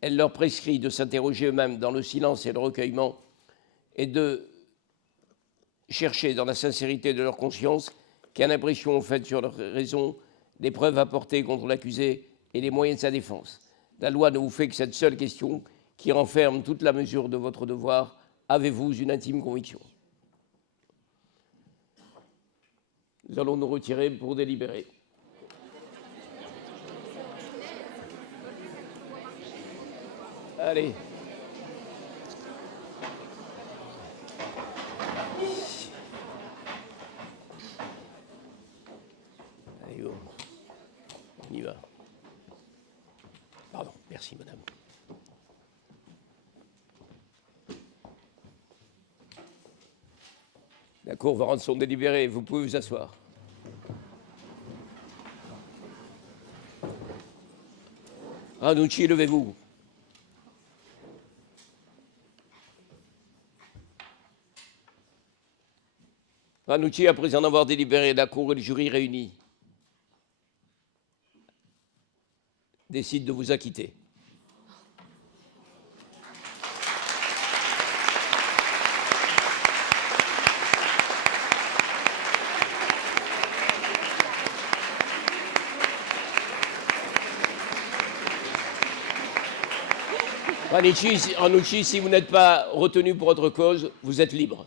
Elle leur prescrit de s'interroger eux-mêmes dans le silence et le recueillement et de chercher dans la sincérité de leur conscience quelle impression ont faite sur leur raison les preuves apportées contre l'accusé et les moyens de sa défense. La loi ne vous fait que cette seule question qui renferme toute la mesure de votre devoir. Avez-vous une intime conviction? Nous allons nous retirer pour délibérer. Allez. Allez, on y va. Pardon, merci madame. La Cour va rendre son délibéré, vous pouvez vous asseoir. Ranucci, levez-vous. Ranucci, après en avoir délibéré, la Cour et le jury réunis décident de vous acquitter. Ranucci, si vous n'êtes pas retenu pour votre cause, vous êtes libre.